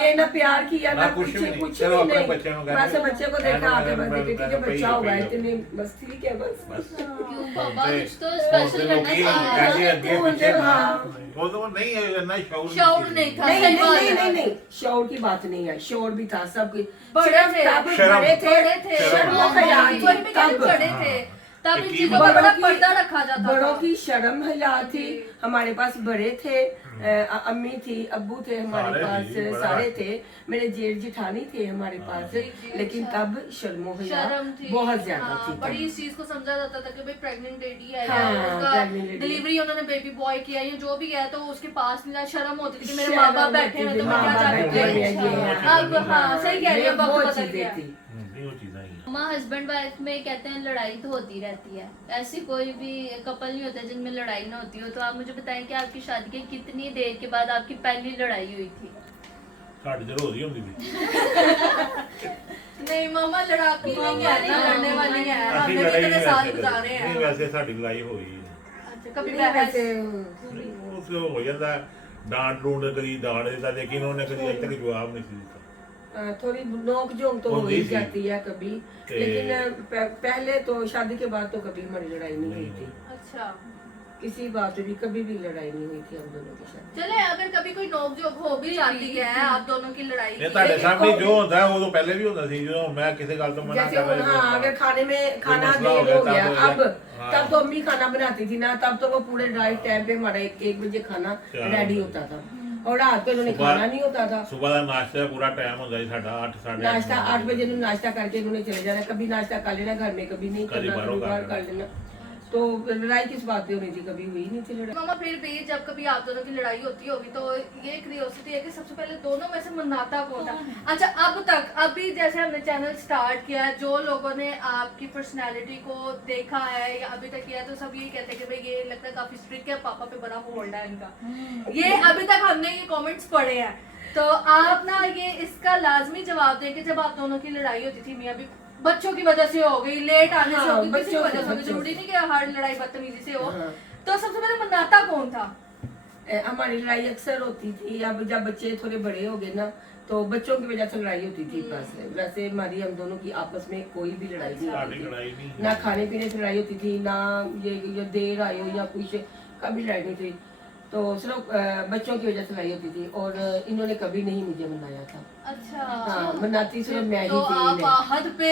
ये ना प्यार किया ना ना कुछ कुछ भी नहीं। कुछ चलो भी अपने नहीं। बच्चे को कहने बस दो। बच्चे को देखा आगे बस मैं- देखे कि मैं- बच्चा हुआ है मैं- इतनी बस ठीक है बस। क्यों पापा? ਤੇ कुछ तो स्पेशल करना ਲੋਕੀ चाहिए। ਕਹਿੰਦੇ ਅੱਗੇ तू ਪਿੱਛੇ मुझे- ਨਾ हाँ। ਉਹ ਤਾਂ ਨਹੀਂ ਹੈ ਇੰਨਾ ਸ਼ੌਰ शौर नहीं था। नहीं सही नहीं बात नहीं है। नहीं नहीं शोर की बात नहीं है, शोर भी था सब कुछ। बड़े सिर्फ थे। तब शर्म। बड़े थे, बड़े थे शर्म हाँ, का याद वही मैं कह रही हूँ, तब बड़े थे तब इन की चीजों का बड़ा बड़ों की- पर्दा रखा जाता बड़ों था। की शर्म हया थी। हमारे पास बड़े थे, अम्मी थी, अब्बू थे हमारे सारे पास, जी, बड़ा। सारे थे, मेरे जेठ जिठानी थे हमारे पास, जी, लेकिन अच्छा। तब शर्मो हया शर्म थी बहुत ज्यादा हाँ, थी बड़ी तब। इस चीज को समझा जाता था कि भाई प्रेग्नेंट लेडी है हाँ, या उसका pregnant lady। डिलीवरी उन्होंने बेबी बॉय किया या जो भी है तो उसके पास मिला, शर्म होती थी कि मेरे शर्म माँ बाप होती बैठे हैं थी, तो मैं क्या माँ बाप जाके बैठे बोलूं? हैं, ये अच्छा। अब हाँ सही कह रही है, ये अब आपको वो बदल चीजें गया। थी। नहीं वो चीजें ही माँ हस्बैंड वाइफ में कहते हैं लड़ाई तो होती रहती है, ऐसी कोई भी कपल नहीं होता जिनमें लड़ाई ना होती हो। तो आप मुझे बताएं कि आपकी शादी के कितनी देर के बाद आपकी पहली लड़ाई हुई थी? साड़ी तो रोज ही होती थी। नहीं मामा लड़ाकी नहीं है ना, लड़ने वाली है, ਅਸੀਂ हमने भी लड़ाई इतने नहीं साल वैसे गुजारे नहीं, हैं। वैसे साड़ी लड़ाई होई अच्छा, कभी नहीं, बहस वैसे नहीं वो तो हो जाता डांट डूंड करी दाड़ देता, लेकिन उन्होंने कभी अभी तक जवाब नहीं दिया। थोड़ी नोक जोक तो हो होती ही थी। जाती है कभी, लेकिन पहले तो शादी के बाद तो कभी हमारी लड़ाई नहीं हुई थी, अच्छा किसी बात पे भी कभी भी लड़ाई नहीं हुई थी हम दोनों की शादी। चले अगर कभी कोई नोक जोक हो भी जाती है आप दोनों की लड़ाई ਇਹ की, ਤੁਹਾਡੇ लेकिन ਸਾਹਮਣੇ को- ਜੋ ਹੁੰਦਾ ਹੈ ਉਹ ਤੋਂ ਪਹਿਲੇ ਵੀ ਹੁੰਦਾ ਸੀ, ਜਦੋਂ ਮੈਂ ਕਿਸੇ ਗੱਲ ਤੋਂ ਮਨਾ जैसे कर रहा हाँ अगर खाने में खाना मसला हो देर हो गया, गया तब अब हाँ। तब तो अम्मी खाना बनाती थी ना, तब तो वो पूरे राइट टाइम पे हमारा 1 बजे खाना चार रेडी बजे। होता था, और रात को इन्होंने सुबह- खाना नहीं होता था। सुबह ਦਾ ਨਾਸ਼ਤਾ ਪੂਰਾ ਟਾਈਮ ਹੁੰਦਾ ਸੀ ਸਾਡਾ 8 साढ़े नाश्ता 8 बजे इन्होंने नाश्ता करके इन्होंने चले जाना, कभी नाश्ता कर लेना घर में, कभी नहीं कभी करना, बाहरों कभी बाहर कर कर लेना। तो लड़ाई किस बात पे होनी थी, कभी हुई नहीं थी लड़ाई। मामा फिर भी जब कभी आप दोनों की लड़ाई होती होगी तो ये क्यूरियोसिटी है कि सबसे पहले दोनों में से मनाता कौन था? अच्छा अब तक अभी जैसे हमने चैनल स्टार्ट किया है, जो लोगों ने आपकी पर्सनालिटी को देखा है या अभी तक किया तो सब ये कहते हैं कि भाई ये लगता है काफी स्ट्रिक्ट है, पापा पे बड़ा होल्ड है इनका। ये अभी तक हमने ये कमेंट्स पढ़े हैं, तो आप ना ये इसका लाजमी जवाब दें कि जब आप दोनों की लड़ाई होती थी मियां भी बच्चों की वजह से हो गई, लेट आने से हाँ, हो गई, किसी की बच्चों वजह से हो गई, से। जरूरी नहीं कि हर लड़ाई बदतमीजी से हो। हाँ। तो सबसे पहले मनाता कौन था? हमारी लड़ाई अक्सर होती थी। अब जब बच्चे थोड़े बड़े हो गए ना तो बच्चों की वजह से लड़ाई होती थी बस। वैसे हमारी हम दोनों की आपस में कोई भी लड़ाई नहीं साड़ी होती लड़ाई थी, नहीं ना खाने पीने से लड़ाई होती थी, ना ये देर आए हो या कुछ, कभी लड़ाई नहीं थी। तो सिर्फ बच्चों की वजह से लड़ाई होती थी और इन्होंने कभी नहीं मुझे मनाया था। अच्छा हाँ, मनाती सिर्फ मैं ही तो थी आप इन्हें। आहत पे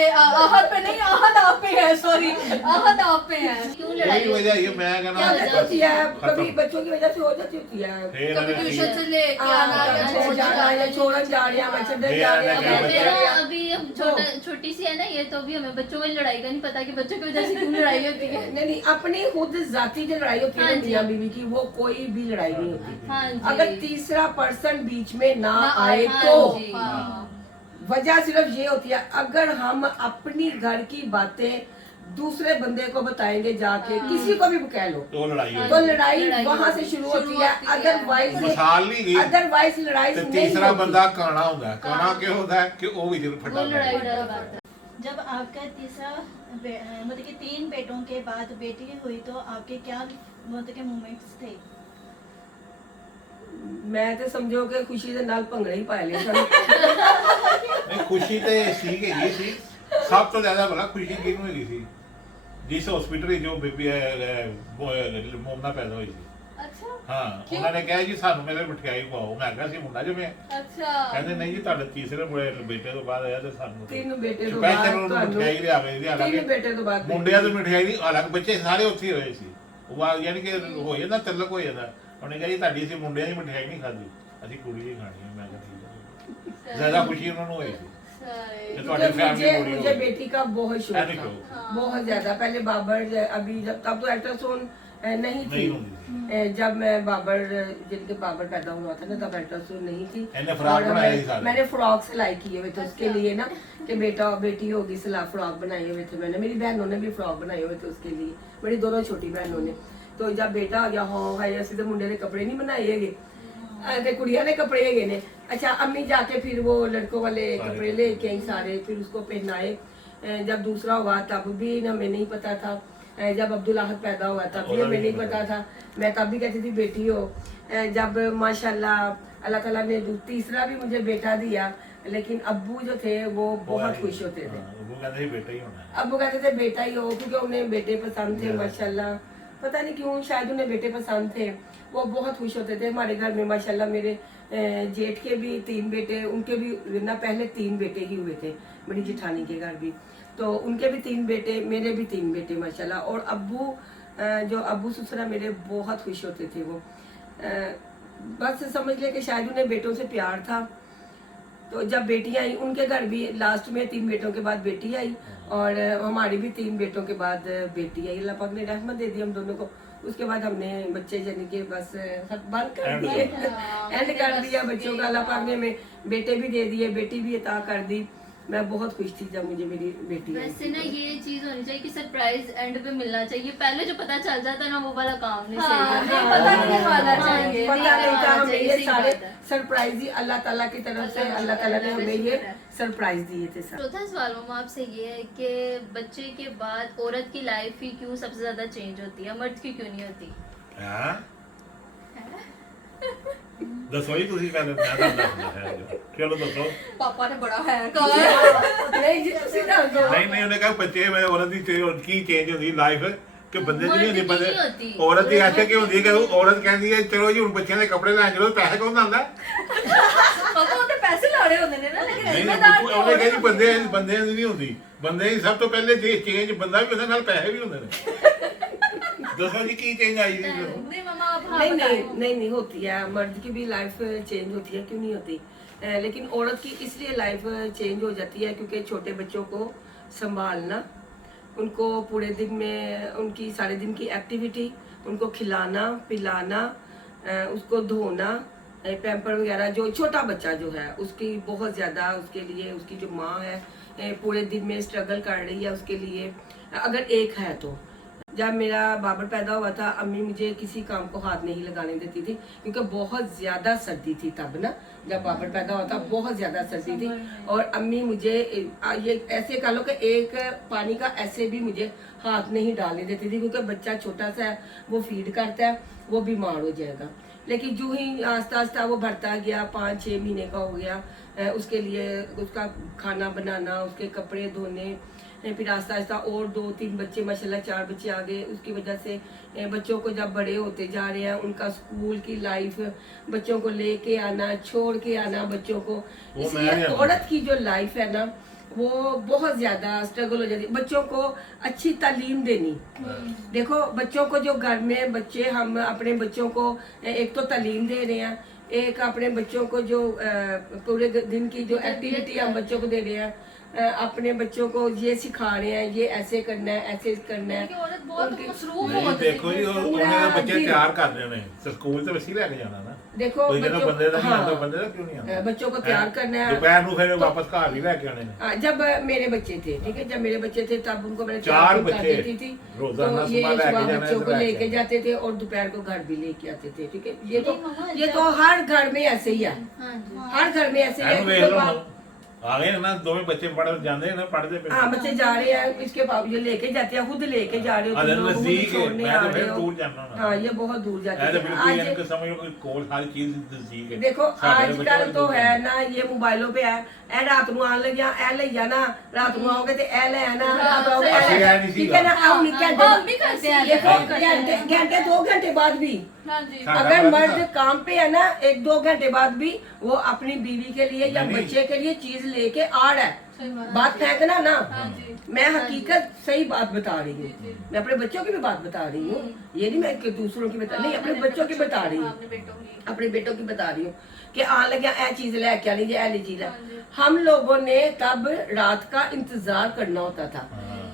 नहीं, आहत आप पे है, सॉरी आहत आप पे है। क्यों लड़ाई यही वजह ये मैं कहना क्या वजह होती है, खत्म। कभी बच्चों की वजह से हो जाती होती है। फिर कभी अगर ट्यूशन से लेके हाँ, आना या कभी छोड़ जाना या छोड़न जा रहे हैं, बच्चे डर जा रहे अब हैं, मेरा बच्चे- अभी अब छोटी सी है ना ये, तो अभी हमें बच्चों वाली लड़ाई का नहीं पता कि बच्चों की वजह से क्यों लड़ाई होती है। नहीं नहीं, अपनी खुद जाती जो लड़ाई होती है हाँ ना जी। मियां बीवी की, वो कोई भी लड़ाई नहीं होती। हाँ जी। अगर तीसरा पर्सन बीच में ना आए हाँ तो जी। हाँ। वजह सिर्फ ये होती है, अगर हम अपनी घर की बातें दूसरे बंदे को बताएंगे जाके, किसी को भी कह लो, तो लड़ाई हाँ। होई। तो लड़ाई लड़ाई वहां से शुरू होती है। अदरवाइज मिसाल नहीं गई अदरवाइज लड़ाई ਤੇ नहीं ਤੀਸਰਾ होती। ਬੰਦਾ ਕਾਣਾ ਹੁੰਦਾ ਹੈ। ਕਾਣਾ ਕਿਉਂ ਹੁੰਦਾ ਹੈ ਕਿ ਉਹ ਵੀ ਜਦੋਂ वो ਫਟਾ लड़ाई डर बात है। जब आपका तीसरा मतलब कि 3 बेटों के बाद बेटी हुई तो आपके क्या मतलब के मोमेंट्स थे? मैं तो समझो कि खुशी ਦੇ ਨਾਲ ਭੰਗੜਾ ਹੀ ਪਾ ਲਿਆ ਸਾਨੂੰ। ਨਹੀਂ ਖੁਸ਼ੀ ਤੇ ਸੀ ਕਿ ਇਹ ਸੀ ਸਭ ਤੋਂ ਜ਼ਿਆਦਾ ਭਲਾ ਖੁਸ਼ੀ ਕਿਹਨੂੰ ਹੈਗੀ ਸੀ ਜਿਸ ਹਸਪੀਟਲ ਜੋ ਬੇਬੀ ਮੋਮਨਾ ਪੈਦਾ ਹੋਈ ਸੀ। अच्छा ਹਾਂ ਉਹਨਾਂ ਨੇ ਕਿਹਾ ਜੀ ਸਾਨੂੰ ਮੇਰੇ ਮਠਿਆਈ ਖਵਾਓ। ਮੈਂ ਕਿਹਾ ਸੀ ਮੁੰਡਾ ਜਮਿਆ। अच्छा ਕਹਿੰਦੇ ਨਹੀਂ ਜੀ ਤੁਹਾਡੇ ਤੀਸਰੇ ਬੇਟੇ ਤੋਂ ਬਾਅਦ ਆਇਆ ਤੇ ਸਾਨੂੰ ਤਿੰਨ ਬੇਟੇ ਤੋਂ ਸਪੈਸ਼ਲ ਬਾਅਦ ਉਹਨੂੰ ਤੁਹਾਨੂੰ ਮਠਿਆਈ ਲਿਆਵੇ ਜੀ ਤਿੰਨ ਹਾਲਾਂਕਿ ਬੇਟੇ ਤੋਂ ਬਾਅਦ ਮੁੰਡਿਆਂ ਦੀ ਮਠਿਆਈ ਨਹੀਂ ਹਾਲਾਂਕਿ ਬੱਚੇ ਸਾਰੇ ਉੱਥੇ ਹੀ ਹੋਏ ਸੀ। ਉਹ ਯਾਨੀ ਕਿ ਹੋ ਜਾਂਦਾ ਤਿਲਕ ਹੋ ਜਾਂਦਾ। ਉਹਨੇ ਕਿਹਾ ਜੀ ਤੁਹਾਡੀ ਅਸੀਂ ਮੁੰਡਿਆਂ ਦੀ ਮਠਿਆਈ ਨਹੀਂ ਖਾਧੀ, ਅਸੀਂ ਕੁੜੀ ਦੀ ਖਾਣੀ ਹੈ। ਮੈਂ ਕਿਹਾ ਠੀਕ ਹੈ। ਜ਼ਿਆਦਾ ਖੁਸ਼ੀ ਉਹਨਾਂ ਨੂੰ ਹੋਈ ਸੀ सही। कि ਤੁਹਾਡੀ फैमिली मुझे पूरी हो मुझे गई। बेटी का बहुत शौक ऐसे था, क्यों? बहुत ज्यादा। पहले बाबर अभी जब तब तो अल्ट्रासाउंड नहीं थी। नहीं होती थी। जब मैं बाबर जिनके बाबर पैदा हुआ था ना तब अल्ट्रासाउंड नहीं थी। इन्हें फ्रॉक और बनाए ही सारे। मैंने फ्रॉक सिलाई किए हुए थे उसके लिए ना कि बेटा बेटी होगी, सिला फ्रॉक बनाए हुए थे मैंने। मेरी बहनों ने भी फ्रॉक बनाए हुए थे उसके लिए, मेरी दोनों छोटी बहनों ने। तो जब बेटा आ गया हाँ है असं तो मुंडे ने कपड़े नहीं बनाए है ते कुड़िया ने कपड़े है ने। अच्छा अम्मी जाके फिर वो लड़कों वाले कपड़े लेके आई सारे, फिर उसको पहनाए। जब दूसरा हुआ तब भी हमें नहीं पता था। जब अब्दुल अहद पैदा हुआ तब भी हमें नहीं पता था। मैं तब भी कहती थी बेटी हो। जब माशाल्लाह अल्लाह ताला ने तीसरा भी मुझे बेटा दिया, लेकिन अब्बू जो थे वो बहुत खुश होते थे। वो कहते थे बेटा ही होना है। अब्बू कहते थे बेटा ही हो, क्योंकि उन्हें बेटे पसंद थे माशाल्लाह। पता नहीं क्यों, शायद उन्हें बेटे पसंद थे। वो बहुत खुश होते थे। हमारे घर में माशाल्लाह मेरे जेठ के भी 3 बेटे, उनके भी ना पहले 3 बेटे ही हुए थे, मेरी जेठानी के घर भी। तो उनके भी 3 बेटे, मेरे भी 3 बेटे माशाल्लाह। और अब्बू जो अब्बू ससुरा मेरे बहुत खुश होते थे। वो बस समझ ले कि शायद उन्हें बेटों से प्यार था। तो जब बेटियां आई उनके घर भी लास्ट में 3 बेटों के बाद बेटी आई, और हमारी भी 3 बेटों के बाद बेटी आई। अल्लाह पाक ने रहमत दे दी हम दोनों को। उसके बाद हमने बच्चे यानी कि बस सब बंद कर दिए, एंड कर दिया बच्चों का। अल्लाह पाक ने हमें बेटे भी दे दिए, बेटी भी अता कर दी। मैं बहुत खुश थी जब मुझे मेरी बेटी आई वैसे थी। ना ये चीज होनी चाहिए कि सरप्राइज एंड पे मिलना चाहिए। पहले जो पता चल जाता ना वो वाला काम नहीं हाँ, सही नहीं, है। पता नहीं करवाना हाँ, चाहिए। पता नहीं था हाँ, हमें सही- ये सही सारे बात है। सरप्राइज ही अल्लाह ताला की तरफ से, अल्लाह ताला ने हमें ये सरप्राइज दिए थे सब। चौथा सवाल मम्मा आपसे ये है कि बच्चे के बाद औरत की लाइफ ही क्यों सबसे ज्यादा चेंज होती है, मर्द की क्यों नहीं होती? हाँ दसो ही तुसी पहले मैं तो दसना है जो। चलो दसो। पापा ने बड़ा है कहा नहीं जी तुसी दस दो। नहीं नहीं उन्हें कहा बच्चे में औरत की चेंज होती लाइफ कि बंदे दी नहीं होती। मर्द की नहीं बंदे होती। औरत दी ऐसे क्यों होती है कि औरत कहती है चलो जी हुन बच्चों के कपड़े लैन चलो, पैसे कौन आंदा? पापा उन्हें पैसे लाने होते ने ना, लेकिन नहीं जिम्मेदार नहीं ਉਹਨੇ ਕਿਹਾ ਜੀ ਬੰਦੇ ਦੀ ਨਹੀਂ ਹੁੰਦੀ। ਬੰਦੇ ਦੀ ਸਭ ਤੋਂ ਪਹਿਲੇ ਜੇ ਚੇਂਜ ਬੰਦਾ ਵੀ ਉਹਦੇ ਨਾਲ ਪੈਸੇ ਵੀ ਹੁੰਦੇ ਨੇ। ਦੱਸੋ ਜੀ ਕੀ ਚੇਂਜ ਆਈ ਜੀ? नहीं मामा आप हाँ नहीं बताएं। नहीं होती है। मर्द की भी लाइफ चेंज होती है, क्यों नहीं होती। लेकिन औरत की इसलिए लाइफ चेंज हो जाती है क्योंकि छोटे बच्चों को संभालना, उनको पूरे दिन में उनकी सारे दिन की एक्टिविटी, उनको खिलाना पिलाना, उसको धोना, पैम्पर वगैरह, जो छोटा बच्चा जो है उसकी बहुत ज़्यादा उसके लिए उसकी जो माँ है पूरे दिन में स्ट्रगल कर रही है उसके लिए, अगर एक है तो जब मेरा बाबर पैदा हुआ था, अम्मी मुझे किसी काम को हाथ नहीं लगाने देती थी, क्योंकि बहुत ज्यादा सर्दी थी तब ना, जब बाबर पैदा हुआ था बहुत ज्यादा सर्दी थी। और अम्मी मुझे ये ऐसे कह लो कि एक पानी का ऐसे भी मुझे हाथ नहीं डालने देती थी, क्योंकि बच्चा छोटा सा है, वो फीड करता है, वो बीमार हो जाएगा। लेकिन जो ही आस्ता आस्ता वो बढ़ता गया, 5-6 महीने का हो गया, उसके लिए उसका खाना बनाना, उसके कपड़े धोने, फिर आस्ता आस्ता और 2-3 बच्चे, माशाल्लाह 4 बच्चे आ गए। उसकी वजह से बच्चों को जब बड़े होते जा रहे हैं, उनका स्कूल की लाइफ, बच्चों को लेके आना, छोड़ के आना बच्चों को, इसलिए औरत की जो लाइफ है ना, वो बहुत ज्यादा स्ट्रगल हो जाती है। बच्चों को अच्छी तालीम देनी, देखो बच्चों को जो घर में बच्चे, हम अपने बच्चों को एक तो तालीम दे रहे हैं, एक अपने बच्चों को जो पूरे दिन की जो एक्टिविटी हम बच्चों को दे रहे हैं, अपने बच्चों को ये सिखा रहे हैं, ये ऐसे करना है, ऐसे करना है। औरत बहुत मसरूफ नहीं, होती है। देखो जी उन्हें बच्चे तैयार कर रहे हैं, स्कूल से वैसे लेके जाना ना। देखो कोई जगह बच्चों, बंदे का नहीं हाँ, आता, बंदे का क्यों नहीं आता? बच्चों को तैयार करना है। दोपहर को फिर वापस घर ही लेके आने हैं। जब मेरे बच्चे थे, ठीक है, जब मेरे बच्चे थे तब उनको मैंने 4 तैयार कर बच्चे देती थी, रोजाना तो ये सुबह लेके सुबह जाना है, बच्चों को दोपहर लेके को। जाते थे और दोपहर को घर भी लेके आते थे, ठीक है। ये तो नहीं मामा, ये तो हर घर में ऐसे ही है, हाँ जी। हर घर में ऐसे ही ਐਨੂੰ ਵੇਖ है। ਲਓ आ गए ना, दोवें बच्चे पढ़ जाते हैं ना, पढ़ते पे हाँ, बच्चे जा रहे हैं, इसके बाद ये लेके जाते हैं, खुद लेके जा रहे हो, अरे तुम लोग खुद नजदीक है, छोड़ने मैं आ तो रहे फिर हो। दूर जाना ना। हाँ, ये बहुत दूर जाते ऐसे हैं। बिल्कुल आज इनके समझ लो कोई कोल हर चीज नजदीक है। देखो साढ़े बच्चे आजकल तो दूर है ना, ये मोबाइलों पे है, ए रात ਨੂੰ ਆਣ ਲੱਗਿਆ ਐ ਲੈ ਜਾਣਾ, ਰਾਤ ਨੂੰ ਆਓਗੇ ਤੇ ਐ ਲੈ ਆਣਾ, ਰਾਤ आओगे ऐसे ऐ है ले। नहीं ठीक है ना, आओ नहीं हाँ, हम भी करते हैं, देखो हम करते हैं। घंटे 2 घंटे बाद भी हाँ जी। हाँ, अगर बड़ा मर्द अच्छा। काम पे है ना, 1-2 घंटे बाद भी वो अपनी बीवी के लिए या नहीं। बच्चे के लिए चीज लेके आ रहा है। सही बात। बात फेंकना ना, हाँ जी। मैं हकीकत सही बात बता रही हूँ, मैं अपने बच्चों की भी बात बता रही हूँ, ये नहीं मैं कि दूसरों की बता, नहीं अपने बच्चों की बता रही हूँ, अपने बेटों की। अपने बेटों की बता रही हूँ कि आन लगे ए चीज लेके आनी, ए ली चीज है। हाँ जी। हम लोगों ने तब रात का इंतजार करना होता था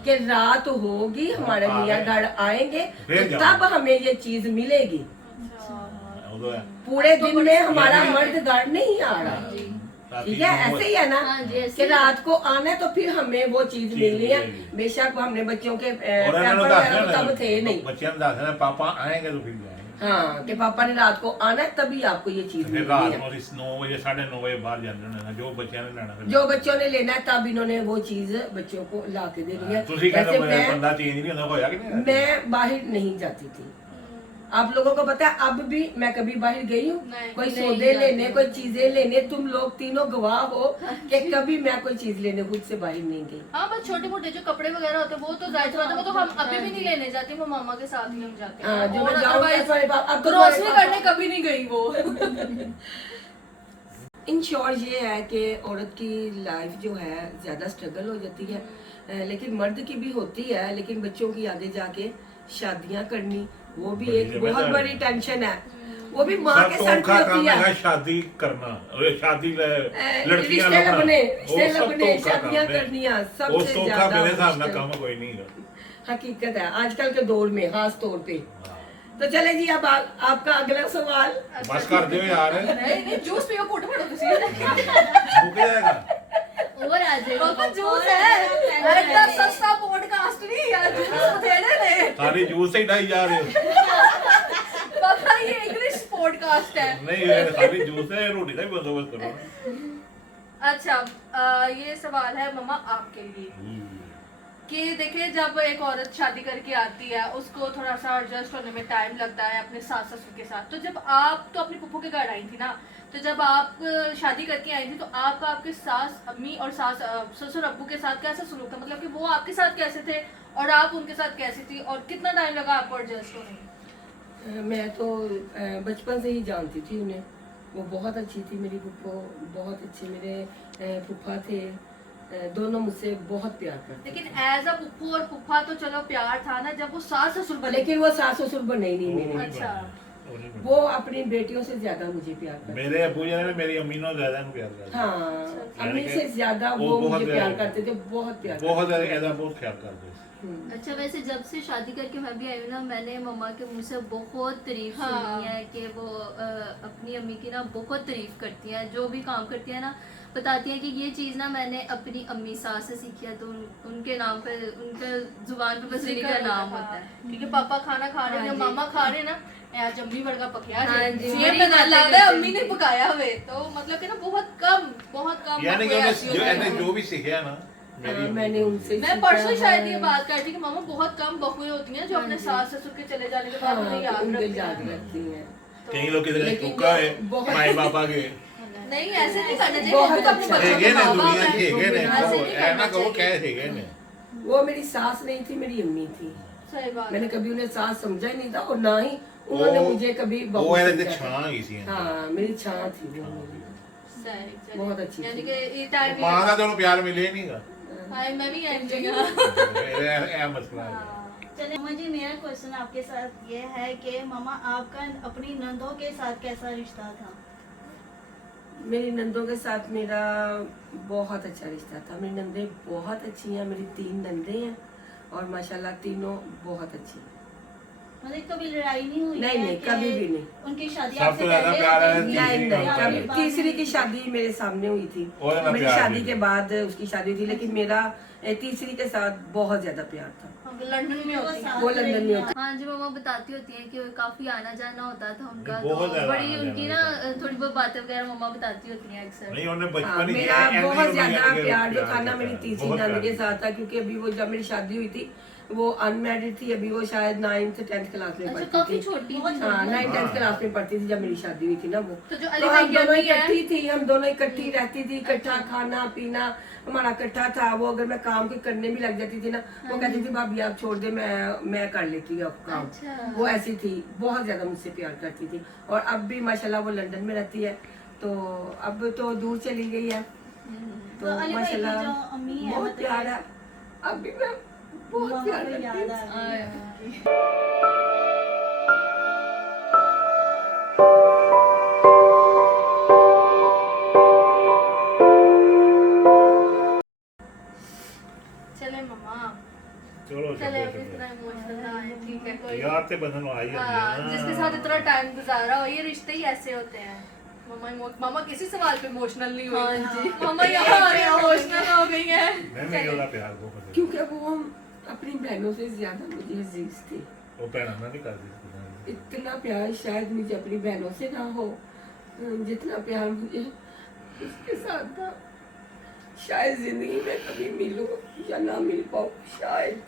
कि रात होगी, हमारे हाँ, मियाँ घर आएंगे फिर तो जाओ। तब हमें ये चीज मिलेगी। उधर है। पूरे दिन में हमारा ये- मर्द घर नहीं आ रहा, रात ठीक की है, नौ ऐसे ही है ना हाँ जी, ऐसे कि ही है। रात को आना है तो फिर हमें वो चीज चीज मिलनी है। मिलेगी। बेशक हमने बच्चों के और पैम्पर इन्होंने वगैरह दस तब थे नहीं, बच्चियों ने दस है पापा आएंगे तो फिर जाएंगे। हाँ, कि पापा ने रात को आना है तभी आपको ये चीज फिर मिलनी रात है। को 9 बजे 9:30 बजे बाहर जाते होने ना, जो बच्चियों ने लेना फिर। जो बच्चों ने लेना है तब इन्होंने वो चीज बच्चों को ला के देनी है। ਤੁਸੀਂ वैसे ਕਹਿੰਦੇ मैं ਬੰਦਾ ਚੇਂਜ नहीं होता, होया कि नहीं? मैं बाहर नहीं जाती थी, आप लोगों को पता है, अब भी मैं कभी बाहर गई हूँ नहीं, कोई नहीं सौदे जाती लेने, हूँ। कोई चीजें लेने, तुम लोग तीनों गवाह हो कि कभी मैं कोई चीज लेने खुद से बाहर नहीं गई। हाँ, बस छोटे मोटे जो कपड़े वगैरह होते हैं वो तो जाहिर सी बात है, वो तो हम अभी भी नहीं लेने जाते, वो मामा के साथ ही हम जाते हाँ, हैं। जो और मैं जाऊंगी otherwise तुम्हारे पास, अब तो ग्रोसरी तुम्हारे करने पास- कभी नहीं गई वो। इन शॉर्ट ये है कि औरत की लाइफ जो है ज्यादा स्ट्रगल हो जाती है, लेकिन मर्द की भी होती है, लेकिन बच्चों की आगे जाके शादियां करनी वो भी बड़ी एक बहुत जिम्मेदारी बड़ी टेंशन है, वो भी माँ सब के तो सर पे औखा काम होती है है। शादी करना, और शादी लड़कियां रिश्ते लगने, वो रिश्ते सब तो लगने, औखा शादियां काम है। करनियां वो सबसे सौखा ज्यादा मेरे हिसाब नाल मुश्किल काम कोई नहीं है। हकीकत है आजकल के दौर में, खास तौर पे। तो चले जी, अब आपका अगला सवाल। बस कर दियो यार, नहीं नहीं, जूस पियो, घुट पड़ो तुसी। मुक जाएगा। और आ जाएगा पापा जूस है, इतना सस्ता पॉडकास्ट नहीं यार, जूस बथेरे ने। सारी जूस से ही ढाई जा रहे हो। पापा ये इंग्लिश पॉडकास्ट है। नहीं ये सारी जूस है, रोटी का ही बंदोबस्त करो। अच्छा, ये सवाल है मम्मा आपके लिए कि देखिए, जब एक औरत शादी करके आती है उसको थोड़ा सा एडजस्ट होने में टाइम लगता है अपने सास ससुर के साथ। तो जब आप तो अपनी पुप्पो के घर आई थी ना, तो जब आप शादी करके आई थी तो आपका आपके सास अम्मी और सास ससुर अब्बू के साथ कैसा सलूक था, मतलब कि वो आपके साथ कैसे थे और आप उनके साथ कैसी थी, और कितना टाइम लगा आपको एडजस्ट होने में? मैं तो बचपन से ही जानती थी उन्हें, वो बहुत अच्छी थी मेरी पुप्पो, बहुत अच्छे मेरे फूफा थे, दोनों मुझसे बहुत प्यार करते लेकिन एज अ पुप्पो और पुप्पा तो चलो प्यार था ना, जब वो सास ससुर थे। बने। लेकिन वो सास ससुर बने ही नहीं मेरे, अच्छा। वो अपनी बेटियों से ज्यादा मुझे प्यार करते। मेरे अबू जी ने मेरी अम्मी ने ज्यादा प्यार करते। हाँ, अम्मी से ज्यादा वो वो बहुत मुझे प्यार ज्यादा- करते थे, बहुत प्यार बहुत ज्यादा बहुत ख्याल करते। अच्छा, वैसे जब से शादी करके मैं भी आई हूँ ना, मैंने मम्मा के मुंह से बहुत तारीफ हाँ। सुनी है कि वो अपनी अम्मी की ना बहुत तारीफ करती हैं, जो भी काम करती है ना बताती हैं कि ये चीज़ ना मैंने अपनी अम्मी सास से सीखी है। तो उनके नाम पे, उनके जुबान पे बस उन्हीं का नाम होता है। क्योंकि पापा खाना खा रहे हैं, हाँ जी। मामा खा रहे हैं ना, आज अम्मी वर्गा पकया हाँ है जी, ये बड़ी पता बातें लगता है करते अम्मी ने हैं। पकाया हुए। तो मतलब कि ना बहुत कम यानी कि कोई उन्हें ऐसी जो होती है। ऐसे जो भी सीखा ना मेरी मैंने उनसे मैं सीखा परसों शायद ये है। बात कर रही थी कि मामा बहुत कम बहुएं होती हैं जो अपने सास ससुर के चले जाने के बाद उन्हें याद उनके रखती याद हैं। रखती हैं। कई लोग किधर लेकिन कुका है बहुत- माए पापा के नहीं ऐसे नहीं करना चाहिए, बहुत हम तो अपने अच्छा। बच्चों हेगे के ने माँ बाप दुनिया हैं। की हेगे ने ऐसे नहीं ऐ ना करना कहो चाहिए। क्या हेगे ने वो मेरी सास नहीं थी, मेरी अम्मी थी। सही बात मैंने है। कभी उन्हें सास समझा ही नहीं था और ना ही उन्होंने वो- मुझे कभी वो बहू ऐसे समझा था। छां ही सी हाँ, मेरी छां थी वो मेरी। सही, चलिए। बहुत अच्छी यानी थी। कि ये टाइम मां का तो प्यार मिले नहींगा हाय मैं भी एंजॉय ए मसला है चलिए मामा जी, मेरा क्वेश्चन आपके साथ ये है कि मामा आपका अपनी नंदों के साथ कैसा रिश्ता था? मेरी नंदों के साथ मेरा बहुत अच्छा रिश्ता था। मेरी नंदें बहुत अच्छी हैं, मेरी 3 नंदें हैं और माशाल्लाह तीनों बहुत अच्छी हैं। मतलब कभी लड़ाई नहीं हुई? नहीं, है नहीं, कि कभी भी नहीं। उनकी शादी सबसे आपसे ज्यादा पहले प्यार है होती थी? तीसरी नहीं, का नहीं, होता है। कभी तीसरी की शादी मेरे सामने हुई थी। और ना मेरी प्यार शादी भी। के बाद उसकी शादी हुई थी, लेकिन मेरा तीसरी के साथ बहुत ज्यादा प्यार था। लंदन में होती है। वो लंदन में होती। हाँ जी, मम्मा बताती होती हैं कि काफी आना जाना होता था उनका, बहुत तो ज्यादा बड़ी आना उनकी जाना ना थोड़ी बहुत बातें वगैरह मम्मा बताती होती हैं अक्सर। नहीं उन्हें हाँ, बचपन ही मेरा किया, ऐसे बहुत ही ज्यादा उन्होंने प्यार जो था ना करता मेरी है, तीसरी बहुत नंद प्यार के किया। साथ था, क्योंकि अभी वो जब मेरी शादी हुई थी वो अनमैरिड थी। अभी वो शायद 9th 10th क्लास में अच्छा, पढ़ती काफी थी। छोटी थी। हाँ, 9th 10th हाँ। क्लास में पढ़ती थी जब मेरी शादी हुई थी ना वो। तो जो अली तो भाई हम की दोनों अम्मी है- इकट्ठी थी, हम दोनों इकट्ठी रहती थी, इकट्ठा खाना पीना हमारा इकट्ठा था। वो अगर मैं काम के करने भी लग जाती थी ना, वो कहती थी भाभी आप छोड़ दे, मैं कर लेती हूँ अब काम। अच्छा। वो ऐसी थी, बहुत ज्यादा मुझसे प्यार करती थी। और अब भी माशाल्लाह वो लंदन में रहती है, तो अब तो दूर चली गई है। तो तो अली भाई की माशाल्लाह जो अम्मी है बहुत मतलब प्यार है। अब भी मैं बहुत मामा प्यार को करती याद हूँ। आ रही है। चले मम्मा चलो चले चलो, अब इतना इमोशनल ना आए, ठीक है कोई यार ते बंधन आई है हाँ, जिसके साथ इतना टाइम गुजारा हो, ये रिश्ते ही ऐसे होते हैं। मामा किसी सवाल पे इमोशनल नहीं हुई। हाँ जी। मामा यहाँ इमोशनल हो गई है। नहीं वाला प्यार बहुत है। क्योंकि वो हम अपनी बहनों से ज्यादा मुझे अजीज थे। वो पहना नहीं करती इतना प्यार शायद मुझे अपनी बहनों से ना हो जितना प्यार मुझे उसके साथ था। शायद जिंदगी में कभी मिलूं या ना मिल पाऊं, शायद।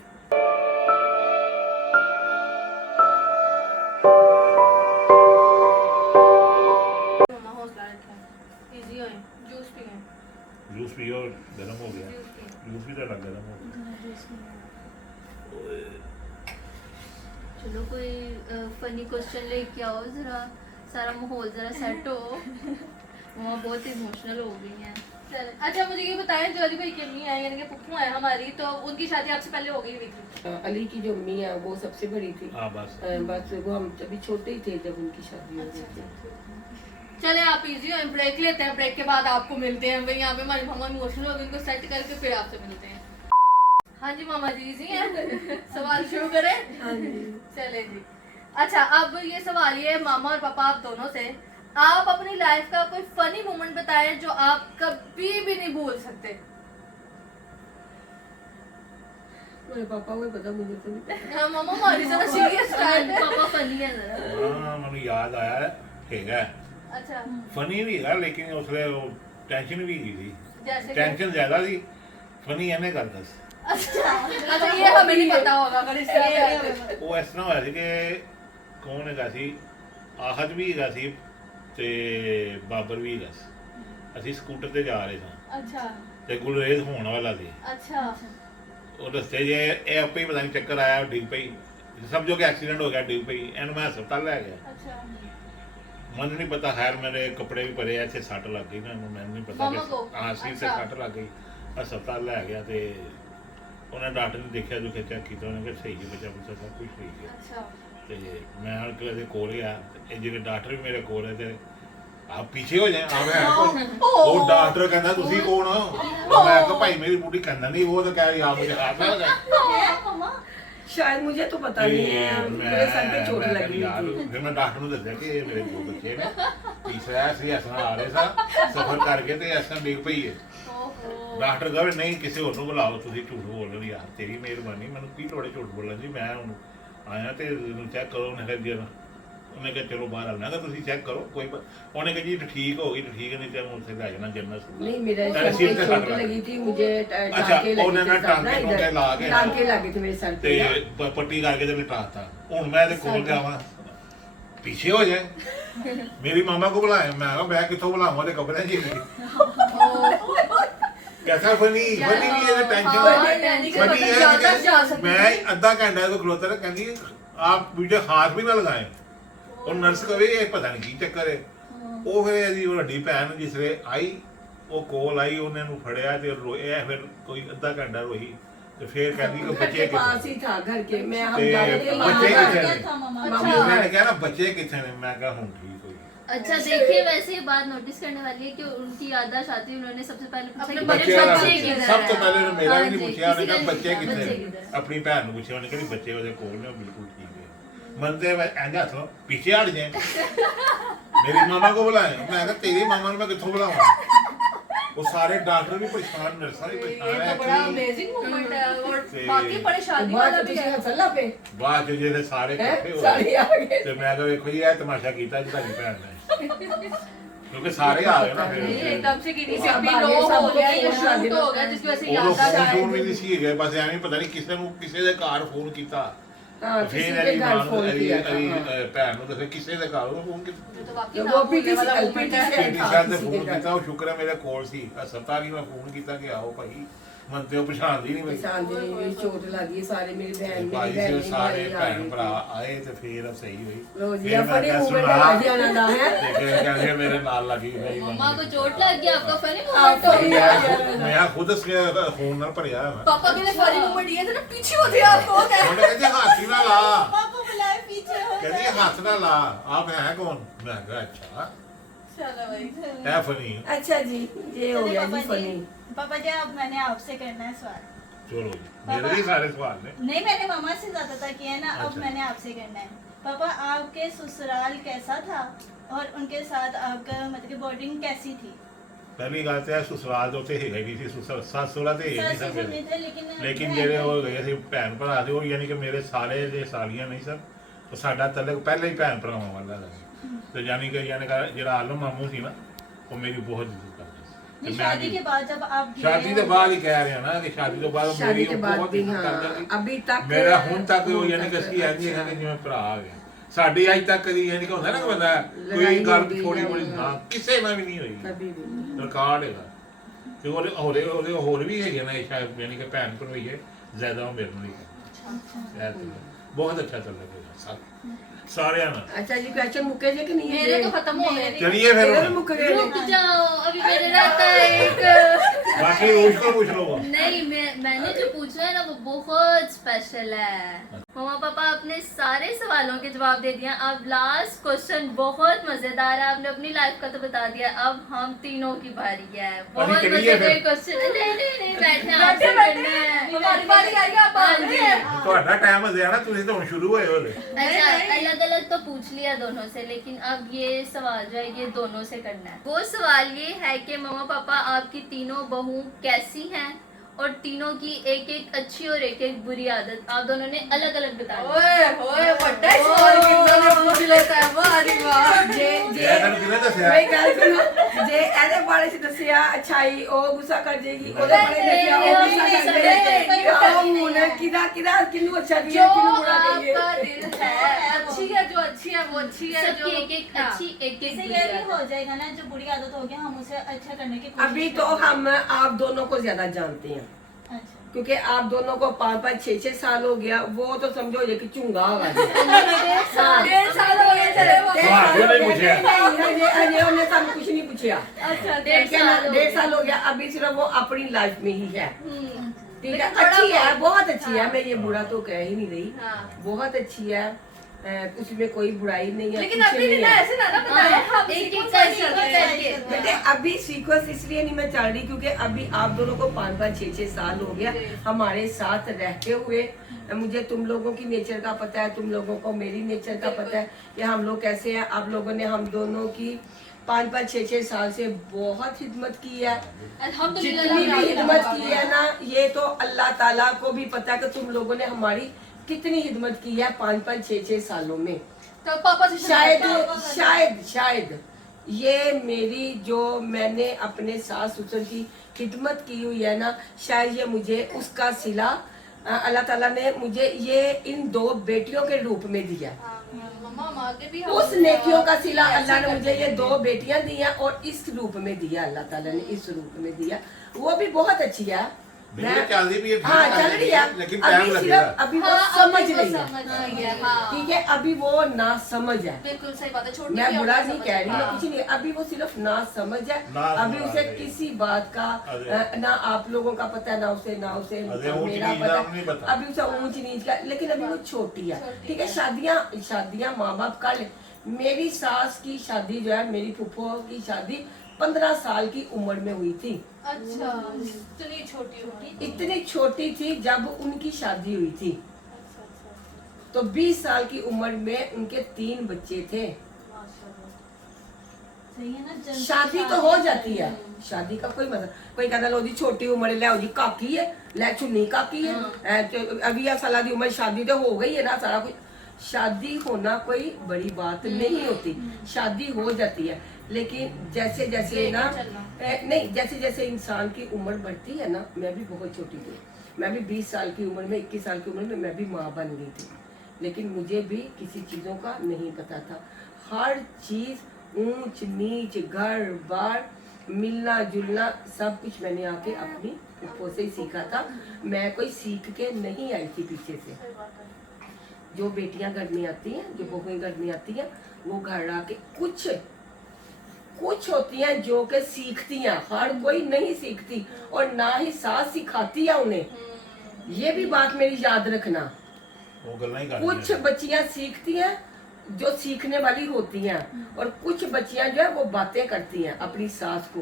मामा हौसला रखें, इजी होए, जूस पिए। जूस पियो गर्म हो गया जूस पिए। जूस भी तो लग गर्म हो गया चलो कोई फनी क्वेश्चन लेके आओ, जरा सारा माहौल जरा सेट हो। मम्मा बहुत इमोशनल हो गई हैं। चले, अच्छा मुझे ये बताएं, जो अली भाई की अम्मी है यानी कि पुप्पू है हमारी, तो उनकी शादी आपसे पहले हो गई हुई थी? अली की जो अम्मी है वो सबसे बड़ी थी। हाँ बस बस वो हम अभी छोटे ही थे जब उनकी शादी हो गई थी। चले आप इजी हो, ब्रेक लेते हैं, ब्रेक के बाद आपको मिलते हैं। भाई यहाँ पे हमारी मामा इमोशनल हो गई, उनको सेट करके फिर आपसे मिलते हैं। हाँ जी मामा जी, इजी हैं। सवाल शुरू करें? हाँ जी। चले जी। अच्छा अब ये सवाल ये मामा और पापा आप दोनों से, आप अपनी लाइफ का कोई फनी मोमेंट बताएं जो आप कभी भी नहीं भूल सकते। मेरे पापा को पता, मुझे तो नहीं पता। हाँ मामा हमारी जरा सीरियस टाइप है। पापा फनी है जरा। हाँ मैंने याद आया हैगा अच्छा फनी भी है लेकिन उसने वो टेंशन भी की थी जैसे कि- टेंशन ज्यादा थी फनी ਇਹਨੇ ਕਰਦਾ ਸੀ अच्छा ये हमें नहीं पता होगा अगर इस तरह का है। ਉਹ ਇਸ ਤਰ੍ਹਾਂ ਹੋਇਆ ਸੀ ਕਿ ਕੌਣ ਹੈਗਾ ਸੀ ਆਹਦ ਵੀ ਹੈਗਾ ਸੀ ਤੇ ਬਾਬਰ ਵੀ ਹੈਗਾ ਸੀ ਅਸੀਂ ਸਕੂਟਰ ਤੇ ਜਾ ਰਹੇ ਸਾਂ अच्छा ਤੇ ਗੁਲਰੇਜ਼ ਹੋਣ ਵਾਲਾ ਸੀ अच्छा ਉਹ ਰਸਤੇ 'ਚ ਇਹ ਆਪੇ ਹੀ ਪਤਾ ਨਹੀਂ ਚੱਕਰ ਆਇਆ ਡਿੱਗ ਪਈ ਸਮਝੋ ਕਿ ਐਕਸੀਡੈਂਟ ਹੋ ਗਿਆ ਡਿੱਗ ਪਈ ਇਹਨੂੰ ਮੈਂ ਹਸਪਤਾਲ ਲੈ ਗਿਆ अच्छा ਮੈਨੂੰ ਨਹੀਂ ਪਤਾ ਖੈਰ ਮੇਰੇ ਕੱਪੜੇ ਵੀ ਭਰੇ ਇੱਥੇ ਸੱਟ ਲੱਗ ਗਈ ਨਾ ਮੈਨੂੰ ਨਹੀਂ ਪਤਾ ਮਾਮਾ ਕੋ? ਹਾਂ ਸੀਰ ਤੇ ਅੱਛਾ। ਸੱਟ ਲੱਗ ਗਈ ਹਸਪਤਾਲ ਲੈ ਗਿਆ ਤੇ ਉਹਨੇ ਡਾਕਟਰ ਨੇ ਦੇਖਿਆ ਜੋ ਚੈੱਕ ਕੀਤਾ ਉਹਨੇ ਕਿਹਾ ਸਹੀ ਹੈ ਬੱਚਾ ਬੱਚਾ ਸਭ ਕੁਝ ਸਹੀ ਹੈ अच्छा ਤੇ ਮੈਂ ਹਰ ਕਿਸੇ ਦੇ ਕੋਲ ਗਿਆ ਤੇ ਇਹ ਜਿਹੜੇ ਡਾਕਟਰ ਵੀ ਮੇਰੇ ਕੋਲ ਹੈ ਤੇ ਆਪ ਪਿੱਛੇ ਹੋ ਜਾਏ ਆ ਮੈਂ ਉਹ ਡਾਕਟਰ ਕਹਿੰਦਾ ਤੁਸੀਂ ਕੌਣ ਹੋ ਮੈਂ ਕਿਹਾ ਭਾਈ ਮੇਰੀ ਬੁੱਢੀ ਕਹਿੰਦਾ ਨਹੀਂ ਉਹ ਤਾਂ ਕਹਿ ਰਹੀ ਆਪ ਮੁਝੇ ਆਪ ਨਾ ਲਗਾ शायद मुझे तो पता नहीं है, मेरे सर पे चोट लगी यार हुई थी। फिर मैं डॉक्टर ਨੂੰ ਦੱਸਿਆ ਕਿ ਇਹ ਮੇਰੇ ਦੋ ਬੱਚੇ ਨੇ ਤੀਸਰਾ ਸੀ ਅਸਾਂ ਆ ਰਹੇ ਸਾਂ ਸਫਰ ਕਰਕੇ ਤੇ ਅਸਾਂ ਡਿੱਗ ਪਈ ਹੈ ਡਾਕਟਰ ਕਹੇ ਨਹੀਂ ਕਿਸੇ ਹੋਰ ਨੂੰ ਬੁਲਾਓ ਤੁਸੀਂ ਝੂਠ ਬੋਲ ਰਹੇ ਹੋ ਯਾਰ ਤੇਰੀ ਮਿਹਰਬਾਨੀ ਮੈਨੂੰ ਕੀ ਥੋੜੇ ਝੂਠ ਬੋਲਣ ਦੀ ਮੈਂ ਹੁਣ ਆਇਆ ਤੇ ਚੈੱਕ ਕਰੋ ਉਹਨੇ ਕਿਹਾ ਜੀ ਉਹਨੇ ਕਿਹਾ ਚਲੋ ਬਾਹਰ ਆਉਣਾ ਤਾਂ ਤੁਸੀਂ ਚੈੱਕ ਕਰੋ ਕੋਈ ਉਹਨੇ ਕਿਹਾ ਜੀ ਠੀਕ ਹੋ ਗਈ ਠੀਕ ਨਹੀਂ ਤੇ ਉੱਥੇ ਲੈ ਜਾਣਾ ਜਨਰਲ नहीं मेरे सर पे चोट लगी थी, मुझे टांके ਉਹਨੇ लगे ਨਾ थे सर ना ਟਾਂਕੇ इधर, ਲਾ ਕੇ टांके लगे थे मेरे सर पे ਤੇ ਪੱਟੀ ਕਰਕੇ ਤੇ ਮਿਟਾਤਾ ਹੁਣ ਮੈਂ ਇਹਦੇ ਕੋਲ ਜਾਵਾਂ ਪਿੱਛੇ ਹੋ ਜਾਏ ਮੇਰੀ ਮਾਮਾ को बुलाया मैं कहा मैं किथों बुलाऊंगा ते कपड़े जी कैसा फनी फनी नहीं है टेंशन यानी कि फनी मतलब ज्यादा जा है सकते मैं आधा घंटा तो खलोता रहा कहती आप वीडियो हाथ भी ना लगाए और नर्स कहे ये पता नहीं की चक्कर है ਉਹ ਫਿਰ ਇਹਦੀ ਵੱਡੀ ਭੈਣ ਜਿਸਲੇ ਆਈ ਉਹ ਕੋਲ ਆਈ ਉਹਨੇ ਨੂੰ ਫੜਿਆ ਤੇ ਰੋਇਆ ਫਿਰ ਕੋਈ ਅੱਧਾ ਘੰਟਾ ਰੋਈ ਤੇ ਫਿਰ ਕਹਿੰਦੀ ਕਿ घर ਬੱਚੇ के पास ही था, घर के मैं हम ਤੇ जा रहे थे ਬੱਚੇ वहाँ ਕਿੱਥੇ क्या ਨੇ था मामा मामा ਉਹਨਾਂ ਨੇ ਕਿਹਾ ਨਾ ਬੱਚੇ ਕਿੱਥੇ ਨੇ ਮੈਂ ਕਿਹਾ ਹੁਣ ਠੀਕ ਹੋਈ अच्छा देखिए वैसे ये बात नोटिस करने वाली है कि उनकी याददाश्त आती है उन्होंने सबसे पहले पूछा अपने कि बच्चे मेरे का बच्चे पूछा। किधर ਸਭ ਤੋਂ हैं? ਪਹਿਲੇ ਉਹਨੇ ਮੇਰਾ ਵੀ हाँ ਨਹੀਂ जी, ਪੁੱਛਿਆ ਉਹਨੇ किसी ਕਿਹਾ का ਬੱਚੇ नहीं ਕਿੱਥੇ पूछा, ਨੇ बच्चे किधर? ਆਪਣੀ ਭੈਣ ਨੂੰ ਪੁੱਛਿਆ ਉਹਨੇ ਕਹਿੰਦੀ ਬੱਚੇ ਉਹਦੇ ਕੋਲ ਨੇ ਉਹ ਬਿਲਕੁਲ ਠੀਕ ਹੈ ਮੰਨਦੇ ਵੇ ਇੰਜ ਹੱਥ ਲਓ ਪਿੱਛੇ ਹਟ ਜਾਏ ਮੇਰੀ ਮਾਮਾ ਕੋ ਬੁਲਾਇਆ ਮੈਂ ਕਿਹਾ ਤੇਰੀ ਮਾਮਾ ਨੂੰ ਮੈਂ ਕਿੱਥੋਂ ਬੁਲਾਵਾਂ ਉਹ ਸਾਰੇ ਡਾਕਟਰ ਵੀ ਪਰੇਸ਼ਾਨ ਨਰਸਾਂ ਵੀ ये ਪਰੇਸ਼ਾਨ तो ਹੈ बड़ा actually। अमेजिंग मोमेंट है और से- बाकी परेशानी वाला भी है हसला पे ਬਾਅਦ ਚ ਜਿਹੜੇ ਸਾਰੇ ਇਕੱਠੇ हैं ਹੋਏ सारे आ गए ਤੇ मैं ਕਿਹਾ ਵੇਖੋ ਜੀ ਇਹ ਤਮਾਸ਼ਾ ਕੀਤਾ ਜੀ ਤੁਹਾਡੀ ਭੈਣ ਨੇ ਕਿਉਂਕਿ ਸਾਰੇ ਆ ਗਏ ਨਾ ਫਿਰ नहीं एकदम से किन्हीं से सब भी आगे, लो हो सबको गया या फोन शूट आ हो गया जिसकी वजह से ਉਹ याददाश्त ਫੋन आए ਵੀ ਨਹੀਂ ਸੀ ਗਏ ਬਸ ਐਵੇਂ ਪਤਾ ਨਹੀਂ ਕਿਸੇ ਨੂੰ ਕਿਸੇ ਦੇ ਘਰ ਫੋਨ ਕੀਤਾ हाँ, ਫਿਰ किसी के ਇਹਦੀ घर ਮਾਂ फोन ਨੂੰ किया था, ਇਹਦੀ हाँ। ਭੈਣ ਨੂੰ ਦੱਸਿਆ ਕਿਸੇ ਦੇ ਘਰ ਉਹ ਫੋਨ ਕੀਤਾ ये तो वाकई तो नाम वो होने पीटी वाला से- मोमेंट पीटी है से- ਪੀਟੀ था ਸਾਹਿਬ ਨੇ किसी के ਫੋਨ घर। ਕੀਤਾ ਉਹ ਸ਼ੁਕਰ ਹੈ ਮੇਰੇ ਕੋਲ ਸੀ ਸੱਤਾ ਨਹੀਂ ਮੈਂ ਫੋਨ ਕੀਤਾ ਕਿ ਆਓ ਭਾਈ ਮਨ ਤੇ ਉਹ ਪਛਾਣਦੀ ਨਹੀਂ ਮੇਰੀ किसान जी ने चोट लगी, सारे मेरी बहन ਭਾਈ मेरी ਜੀ बहन ਸਾਰੇ भाई आ ਭੈਣ गए ਭਰਾ थे। ਆਏ ਤੇ ਫਿਰ ਸਹੀ ਹੋਈ रोजिया ਫਿਰ ਮੈਂ फनी ਕਿਹਾ मूवमेंट ਸੁਣਾ आ जाना था है ਤੇ ਫਿਰ ਕਹਿੰਦੇ ਮੇਰੇ ਨਾਲ ਲੱਗੀ ਗਈ मम्मा को चोट लग गई आपका फनी आपको मोमेंट भी आ गया ਮੈਂ ਖੁਦ ਫੋਨ ਨਾਲ ਭਰਿਆ ਹੋਇਆ पापा के लिए फनी मोमेंट ये था ना पीछे होते आपको क्या ਉਹਨੇ ਕਹਿੰਦੇ ਹੱਥ ਹੀ ਨਾ ਲਾ पापा को बुलाए पीछे हो ਕਹਿੰਦੀ ਹੱਥ ਨਾ ਲਾ ਆਪ ਹੈ ਕੌਣ ਮੈਂ ਕਿਹਾ ਅੱਛਾ चलो भाई ਹੈ ਫਨੀ अच्छा जी, ये हो गया जी फनी। पापा जी अब मैंने आपसे करना है सवाल ਚਲੋ ਜੀ ਮੇਰੇ ਵੀ ਸਾਰੇ ਸਵਾਲ ਨੇ नहीं मैंने मामा से ज्यादातर किया है ना अब अच्छा। मैंने आपसे करना है पापा आपके ससुराल कैसा था और उनके साथ आपका मतलब कि बॉन्डिंग कैसी थी ਪਹਿਲੀ ਗੱਲ ਤੇ ਸੁਸਰਾਲ ਤੋਂ ਤੇ ਹੈਗਾ ਨਹੀਂ ਸੀ ਸੱਸ ਸੋਲਾ ਤੇ ਹੈ ਨਹੀਂ सास ਸੀ ससुर ਮੇਰੇ नहीं थे लेकिन ਲੇਕਿਨ ਜਿਹੜੇ ਉਹ ਗਏ ਸੀ ਭੈਣ ਭਰਾ ਦੇ ਉਹ ਯਾਨੀ ਕਿ ਮੇਰੇ ਸਾਰੇ ਦੇ ਸਾਲੀਆਂ ਨਹੀਂ ਸਨ ਉਹ ਸਾਡਾ ਤਲਕ ਪਹਿਲੇ ਹੀ ਭੈਣ ਭਰਾਵਾਂ ਵਾਲਾ ਸੀ ਤੇ ਯਾਨੀ ਕਿ ਜਿਹੜਾ ਆਲਮ ਮਾਮੂ ਸੀ ਨਾ ਉਹ ਮੇਰੀ ਬਹੁਤ ਇੱਜ਼ਤ ਕਰਦਾ ਸੀ नहीं, ਤੇ ਮੈਂ शादी ਵੀ- के बाद जब आप गए ਸ਼ਾਦੀ ਦੇ हो- ਬਾਅਦ ਹੀ ਕਹਿ ਰਿਹਾ ਨਾ ਕਿ ਸ਼ਾਦੀ ਤੋਂ ਬਾਅਦ शादी ਮੇਰੀ के ਉਹ बाद ਬਹੁਤ भी ਇੱਜ਼ਤ हाँ, ਕਰਦਾ ਸੀ अभी तक ਮੇਰਾ ਹੁਣ ਤੱਕ ਉਹ ਯਾਨੀ ਕਿ ਅਸੀਂ ਇੰਜ ਹੈ ਕਿ ਜਿਵੇਂ ਭਰਾ ਆ ਗਿਆ ਸਾਡੀ ਅੱਜ ਤੱਕ ਕਦੀ ਯਾਨੀ ਕਿ ਹੁੰਦਾ ਨਾ ਕਿ ਬੰਦਾ ਕੋਈ ਲੜਾਈ ਗੱਲ ਹੁੰਦੀ ਥੋੜੀ ਜਾਂ ਬੜੀ ਨਾ ਕਿਸੇ ਨਾਲ ਵੀ ਨਹੀਂ ਹੋਈ कभी भी नहीं। ਰਿਕਾਰਡ ਹੈਗਾ ਤੇ ਉਹਦੇ ਹੋਰ ਵੀ ਹੈਗੇ ਨੇ ਸ਼ਾਇਦ ਯਾਨੀ ਕਿ ਭੈਣ ਭਰਵਈਏ ਜ਼ਿਆਦਾ ਉਹ ਮੇਰੇ ਨਾਲ ਹੀ ਹੈ ਬਹੁਤ ਅੱਛਾ ਚੱਲ ਰਿਹਾ ਸਭ ਸਾਰਿਆਂ ਨਾਲ अच्छा जी, क्वेश्चन मुके जे कि नहीं है? मेरे तो खत्म हो गए ਚਲਿए ਫਿਰ तेरे ਹੁਣ। मुक गए रुक जाओ अभी मेरे रहता है एक ਬਾਕੀ ਰੋਜ਼ को पूछ लो नहीं मैंने जो पूछा है ना वो बहुत स्पेशल है मम्मा पापा आपने सारे सवालों के जवाब दे दिया। अब लास्ट क्वेश्चन बहुत मजेदार है, आपने अपनी लाइफ का तो बता दिया, अब हम तीनों की बारी है। बहुत चलिए मजेदार फिर। क्वेश्चन नहीं बैठना आपसे करना है। हमारी बारी आएगी आप हाँ आ जी। गए ਤੁਹਾਡਾ ਟਾਈਮ ਹੈ ਨਾ ਤੁਸੀਂ ਤਾਂ ਹੁਣ ਸ਼ੁਰੂ ਹੋਏ ਹੋਲੇ अच्छा अलग अलग तो पूछ लिया दोनों से, लेकिन अब ये सवाल जो है ये दोनों से करना है। वो सवाल ये है कि मम्मा पापा आपकी तीनों बहू कैसी हैं और तीनों की एक एक अच्छी और एक एक बुरी आदत आप दोनों ने अलग अलग बता दी। ओए ओए बड़ा सवाल कितना ने पूछ लेता है वाह अरे वाह जे ਇਹ ਤੁਹਾਨੂੰ ਕਿਹਨੇ ਦੱਸਿਆ मेरी गल सुनो, जे एदे बारे च दसिया अच्छाई ओ गुस्सा कर जाएगी, ओदे बारे दसिया ओ गुस्सा कर जाएगी। ओ मुने किदा किनु अच्छा जो दिया किनु बुरा कहिए। आपका दिल है अच्छी है जो अच्छी है वो अच्छी है जो सबकी एक एक अच्छी एक एक इससे बुरी ये भी आदत। हो जाएगा ना जो बुरी आदत होगी हम उसे अच्छा करने की कोशिश अभी तो करेंगे। हम आप दोनों को ज्यादा जानते हैं अच्छा क्योंकि आप दोनों को 5-5 6-6 साल हो गया, वो तो समझो ये कि चुंगा होगा। 1.5 साल हो गए चले वो ਤੁਹਾਨੂੰ ਨਹੀਂ ਪੁੱਛਿਆ अजय उन्हें सब कुछ नहीं पूछा। अच्छा 1.5 साल हो गया, अभी सिर्फ वो अपनी लाइफ में ही है। ठीक है, लेकिन थोड़ा अच्छी है, बहुत- बहुत अच्छी है, मैं ये बुरा तो कह ही नहीं रही, हाँ। बहुत अच्छी है। उसमें कोई बुराई नहीं है, लेकिन कुछ अभी नहीं ना है। ऐसे ना बताया हम एक सीक्वेंस एक वाइज करके, चलते हैं। करके। बेटे अभी सीक्वेंस इसलिए नहीं मैं चल रही क्योंकि अभी आप दोनों को 5-5 6-6 साल हो गया हमारे साथ रहते हुए। मुझे तुम लोगों की नेचर का पता है, तुम लोगों को मेरी नेचर का पता है कि हम लोग कैसे हैं। आप लोगों ने हम दोनों की 5-5 6-6 साल से बहुत खिदमत की है। अल्हम्दुलिल्लाह जितनी भी खिदमत की है ना, ये तो अल्लाह ताला को भी पता है कि तुम लोगों ने हमारी कितनी खिदमत की है 5-5 6-6 सालों में। तो पापा से शायद ये मेरी जो मैंने अपने सास ससुर की खिदमत की हुई है ना, शायद ये मुझे उसका सिला अल्लाह ताला ने मुझे ये इन 2 बेटियों के रूप में दिया। मम्मा हम आगे भी उस नेकियों का सिला अल्लाह ने मुझे ये 2 बेटियां दी हैं और इस रूप में दिया, अल्लाह ताला ने इस रूप में दिया। वो भी बहुत अच्छी है। मेरी चल रही भी है, हाँ चल रही है, लेकिन टाइम अभी लगेगा। सिर्फ अभी वो समझ रही है, समझ रही है हाँ ठीक है, अभी वो ना समझ है। बिल्कुल सही बात है। छोटी मैं भी बुरा और नहीं समझ कह रही, मैं हाँ। कुछ नहीं, अभी वो सिर्फ ना समझ है। ना अभी समझ उसे है। किसी बात का अरे। ना आप लोगों का पता है, ना उसे अरे ऊंच मेरा नीच का नहीं पता। अभी उसे ऊंच नीच का, लेकिन अभी वो छोटी है, ठीक है। शादियां माँ बाप कर ले। मेरी सास की शादी जो है, मेरी फूफो की शादी 15 साल की उम्र में हुई थी। अच्छा इतनी छोटी होगी। इतनी छोटी थी जब उनकी शादी हुई थी, तो 20 साल की उम्र में उनके 3 बच्चे थे। सही है ना, जल्दी शादी तो हो जाती है, शादी का कोई मतलब, कोई कहता लो जी छोटी उम्र ले जी काकी है, ले चुन्नी काकी है, अभी 20 साल की उम्र शादी तो हो गई है ना, सारा कुछ। शादी होना कोई बड़ी बात नहीं होती, शादी हो जाती है। लेकिन जैसे जैसे ना नहीं, जैसे जैसे इंसान की उम्र बढ़ती है ना, मैं भी बहुत छोटी थी, मैं भी 20 साल की उम्र में, 21 साल की उम्र में मैं भी माँ बन गई थी, लेकिन मुझे भी किसी चीज़ों का नहीं पता था। हर चीज़ ऊंच नीच घर बार मिलना जुलना सब कुछ मैंने आके अपनी फूफो से ही सीखा था। मैं कोई सीख के नहीं आई थी पीछे से। जो बेटियां घर में आती हैं, जो बहुएं घर में आती हैं, वो घर आके कुछ होती हैं जो कि सीखती हैं, हर कोई नहीं सीखती, और ना ही सास सिखाती है उन्हें। ये भी बात मेरी याद रखना। वो गल्ला ही कुछ बच्चियां सीखती हैं जो सीखने वाली होती हैं, और कुछ बच्चियां जो है वो बातें करती हैं अपनी सास को।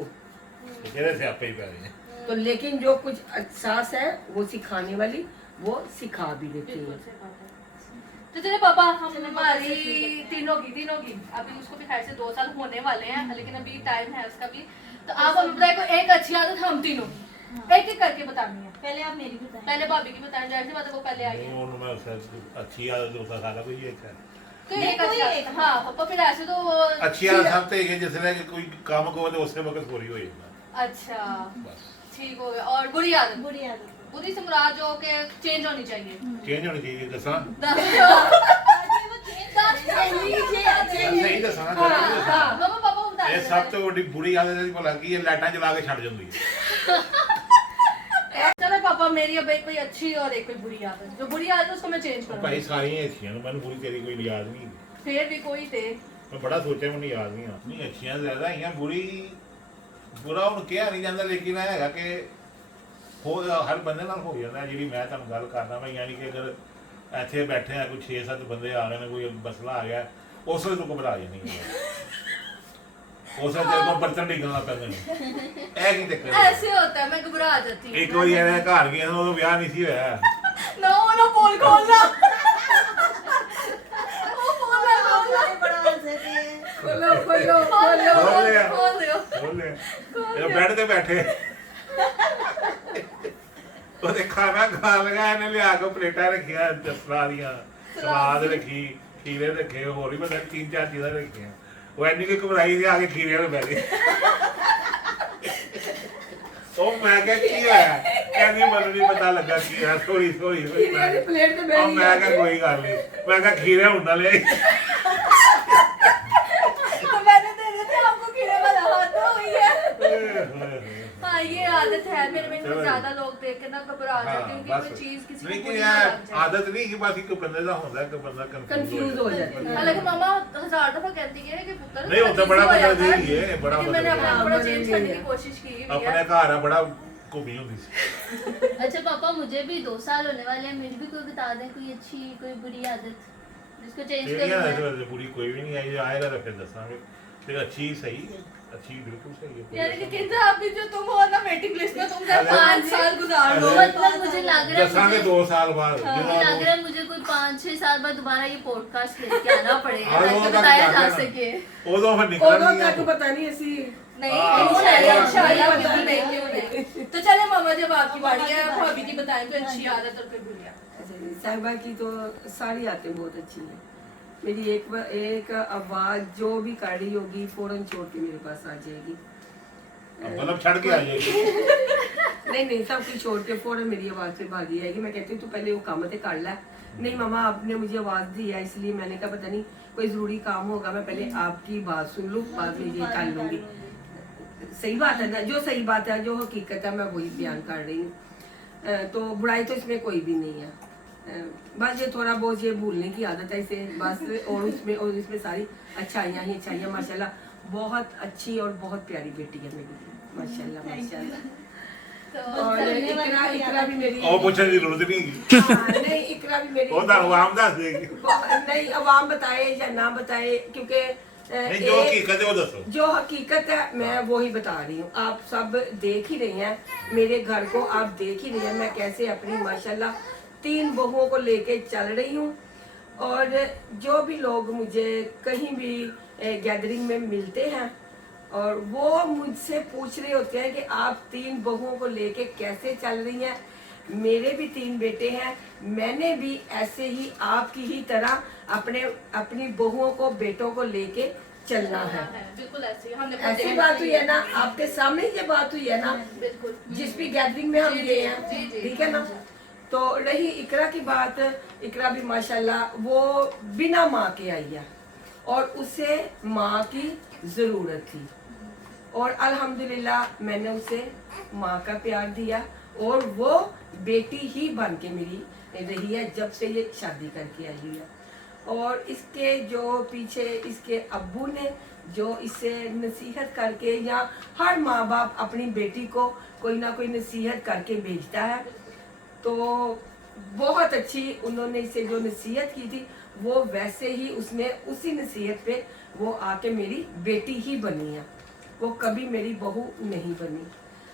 तेरे से आपे ही पै रही है। तो लेकिन जो कुछ सास है वो सिखाने वाली, वो सिखा भी देती है। तो चले पापा, हम हमारी तीनों की अभी उसको भी खैर से 2 साल होने वाले हैं, लेकिन अभी टाइम है उसका भी। तो आप हमें बताए कोई एक अच्छी आदत हम तीनों की एक एक करके बतानी है। पहले आप मेरी बताएं। पहले भाभी की बताएं, जाहिर सी बात है वो पहले आई नहीं है। उन्होंने मैं उससे अच्छी आदत होता सारा कोई एक है। तो नहीं, एक कोई अच्छी एक। आदत हाँ पापा, फिर ऐसे तो अच्छी आदत सब ते है जिसने कि कोई काम को तो उससे वक्त पूरी हो जाएगा अच्छा बस। ठीक हो गया। और बुरी आदत, बुरी आदत बुरी से मुराद जो के चेंज होनी चाहिए। चेंज होनी चाहिए दसा सही दसा मम्मा पापा बता ਇਹ ਸਭ ਤੋਂ ਵੱਡੀ ਬੁਰੀ ਆਦਤ ਇਹਦੀ ਭਲਾ ਕੀ ਹੈ ਲਾਈਟਾਂ ਜਲਾ ਕੇ ਛੱਡ ਜਾਂਦੀ ਹੈ चलो पापा, मेरी अब एक कोई अच्छी और एक कोई बुरी आदत। जो बुरी आदत है उसको मैं चेंज ਭਾਈ करूंगी। ਸਾਰੀਆਂ ਅੱਛੀਆਂ ਨੇ ਮੈਨੂੰ ਪੂਰੀ ਤੇਰੀ ਕੋਈ ਯਾਦ ਨਹੀਂ फिर भी कोई थे ਮੈਂ ਬੜਾ ਸੋਚਿਆ ਮੈਨੂੰ ਯਾਦ ਨਹੀਂ ਆ ਨਹੀਂ ਅੱਛੀਆਂ ਜ਼ਿਆਦਾ ਆਈਆਂ ਬੁਰਾ ਹੁਣ ਕਿਹਾ ਨਹੀਂ ਜਾਂਦਾ ਲੇਕਿਨ ਇਹ ਹੈਗਾ ਕਿ ਹੋ ਹਰ ਬੰਦੇ ਨਾਲ ਹੋ ਜਾਂਦਾ ਜਿਹੜੀ ਮੈਂ ਤੁਹਾਨੂੰ ਗੱਲ ਕਰਦਾ ਮੈਂ ਯਾਨੀ ਕਿ ਅਗਰ ਇੱਥੇ ਬੈਠੇ ਆ ਕੋਈ 6-7 ਬੰਦੇ ਆ ਗਏ ਨੇ ਕੋਈ ਮਸਲਾ ਆ ਗਿਆ ਉਸ ਵੇਲੇ ਤੂੰ ਘਬਰਾ ਜਾਣੀ ਉਸ ਵੇਲੇ ਤੇਰੇ ਕੋਲ ਬਰਤਨ ਡਿੱਗਣਾ ਪੈਂਦੇ ਨੇ ਇਹ ਕੀ ਚੱਕਰ ਹੈ ऐसे होता है, मैं घबरा जाती हूँ। ਇੱਕ ਵਾਰੀ ਇਹਨੇ ਘਰ ਗਿਆ ਉਦੋਂ ਵਿਆਹ ਨਹੀਂ ਸੀ ਹੋਇਆ ना बोल खोलना वो बोलना बड़ा आदत है। खोलो खोलो खोल दो खोल लिया। खोल दो। ਬੋਲੇ ਇਹ ਬੈੱਡ ਤੇ ਬੈਠੇ ਉਹਦੇ ਖਾਣਾ ਖਾਣ ਲਗਾ ਇਹਨੇ ਲਿਆ ਕੇ ਪਲੇਟਾਂ ਰੱਖੀਆਂ ਦਸਤਾਂ ਦੀਆਂ ਸਲਾਦ ਰੱਖੀ ਖੀਰੇ ਰੱਖੇ ਹੋਰ ਵੀ ਪਤਾ 3-4 ਚੀਜ਼ਾਂ ਰੱਖੀਆਂ ਉਹ ਐਨੀ ਕਿ ਘਬਰਾਈ ਦੇ ਆ ਕੇ ਖੀਰੇ ਨੂੰ ਬਹਿ ਗਈ ਉਹ ਮੈਂ ਕਿਹਾ ਕੀ ਹੋਇਆ ਕਹਿੰਦੀ ਮੈਨੂੰ ਨਹੀਂ ਪਤਾ ਲੱਗਾ ਕੀ ਹੋਇਆ ਸੋਰੀ मेरी प्लेट तो ਉਹ ਮੈਂ ਕਿਹਾ ਕੋਈ ਗੱਲ ਨਹੀਂ ਮੈਂ ਕਿਹਾ ਖੀਰੇ ਹੁੰਦਾ ਲਿਆ तो मैंने दे देते आपको कीड़े वाला हाथ तो हुई है। हाँ ये आदत है मेरे में चलो। ज्यादा लोग देख के ना घबरा जाते हैं बस कोई चीज किसी को लेकिन बुरी यार लग जाए। आदत नहीं कि बस एक बंदे का होता है कि बंदा कंफ्यूज हो जाता है। हालांकि मामा 1000 दफा कहती है कि पुत्र नहीं होता बड़ा हो बंदा जाता है। नहीं है बड़ा लेकिन मैंने बंदा अपना थोड़ा बंदा चेंज नहीं करने है। की कोशिश की हुई अपने है। घर है बड़ा घूमी होती सी अच्छा पापा, मुझे भी 2 साल होने वाले हैं, मुझे भी कोई बता दें कोई अच्छी कोई बुरी आदत इसको चेंज तेरियां करूंगा। ऐसे पूरी कोई भी नहीं आई, जो आएगा तो फिर दसांगे। फिर अच्छी सही है, अच्छी बिल्कुल सही है। यानी कि किंजा अभी जो तुम हो ना वेटिंग लिस्ट में, तुम 5 साल गुजार लो। मतलब मुझे लग रहा है दसांगे 2 साल बाद मुझे लग रहा है मुझे कोई 5-6 साल बाद दोबारा ये पॉडकास्ट लेके आना पड़ेगा हाँ, वो ताकि तक बताया जा जाना। सके। उਦੋਂ फिर उਦੋਂ निकलनी तक पता नहीं ऐसी नहीं हाँ, इंशाल्लाह बिल्कुल नहीं, क्यों नहीं। तो चले मामा, जब आपकी बारी है भाभी की बताएं तो अच्छी आदत और फिर बुरी आदत। अच्छा जी, साहिबा की तो सारी आदतें बहुत अच्छी हैं। मेरी एक आवाज जो भी कर रही होगी फौरन छोड़ के मेरे पास आ जाएगी। मतलब छड़ के आ जाएगी। नहीं सब कुछ छोड़ के फौरन मेरी आवाज से भागी आएगी। मैं कहती हूँ तू पहले वो काम ते कर ले। नहीं मामा आपने मुझे आवाज दी है इसलिए मैंने कहा पता नहीं कोई जरूरी काम होगा, मैं पहले आपकी बात सुन लूँ, बाद में ये कर लूंगी। सही बात है ना, जो सही बात है, जो हकीकत है, मैं वही बयान कर रही हूँ। तो बुराई तो इसमें कोई भी नहीं है। बस ये थोड़ा बहुत ये भूलने की आदत है इसे बस। और इसमें सारी अच्छाइयाँ ही अच्छाइयाँ। माशाल्लाह बहुत अच्छी और बहुत प्यारी बेटी है मेरी, माशाल्लाह माशाल्लाह। और इकरा भी मेरी ਉਹ ਪੁੱਛਣ ਦੀ ਜ਼ਰੂਰਤ नहीं हाँ, नहीं इकरा भी मेरी ਉਹ ਤੁਹਾਨੂੰ ਆਮ ਦੱਸ ਦੇਗੀ। नहीं अवाम बताए या ना बताए, क्योंकि नहीं जो हकीकत है वो दसो। जो हकीकत है मैं वो ही बता रही हूँ। आप सब देख ही रहे हैं, मेरे घर को आप देख ही रहे हैं मैं कैसे अपनी माशाल्लाह 3 बहुओं को लेके चल रही हूँ। और जो भी लोग मुझे कहीं भी गैदरिंग में मिलते हैं और वो मुझसे पूछ रहे होते हैं कि आप 3 बहुओं को लेके कैसे चल रही हैं। मेरे भी 3 बेटे हैं, मैंने भी ऐसे ही आपकी ही तरह अपनी बहुओं को बेटों को लेके चलना है। बिल्कुल ऐसी हमने ऐसी बात हुई है ना, आपके सामने ये बात हुई है ना, बिल्कुल जिस भी गैदरिंग में हम जी, गए जी, हैं, जी। ठीक है ना। तो रही इकरा की बात, इकरा भी माशाल्लाह वो बिना माँ के आई है और उसे माँ की जरूरत थी और अल्हम्दुलिल्लाह मैंने उसे माँ का प्यार दिया और वो बेटी ही बन के मेरी रही है जब से ये शादी करके आई हुई है। और इसके जो पीछे इसके अब्बू ने जो इसे नसीहत करके, या हर माँ बाप अपनी बेटी को कोई ना कोई नसीहत करके भेजता है, तो बहुत अच्छी उन्होंने इसे जो नसीहत की थी वो वैसे ही उसने उसी नसीहत पे वो आके मेरी बेटी ही बनी है। वो कभी मेरी बहू नहीं बनी।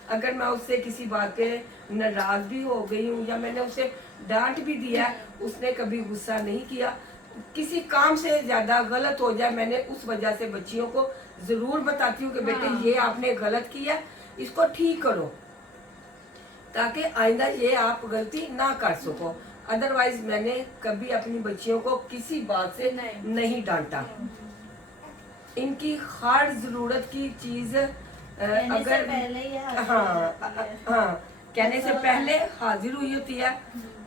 अगर मैं उससे किसी बात पे नाराज भी हो गई हूँ या मैंने उसे डांट भी दिया, उसने कभी गुस्सा नहीं किया। किसी काम से ज्यादा गलत हो जाए मैंने उस वजह से बच्चियों को जरूर बताती हूँ कि बेटे ये आपने गलत किया, इसको ठीक करो ताकि आइंदा ये आप गलती ना कर सको। अदरवाइज मैंने कभी अपनी बच्चियों को किसी बात से नहीं डांटा। इनकी हर जरूरत की चीज अगर हाँ कहने से पहले हाजिर हुई होती है।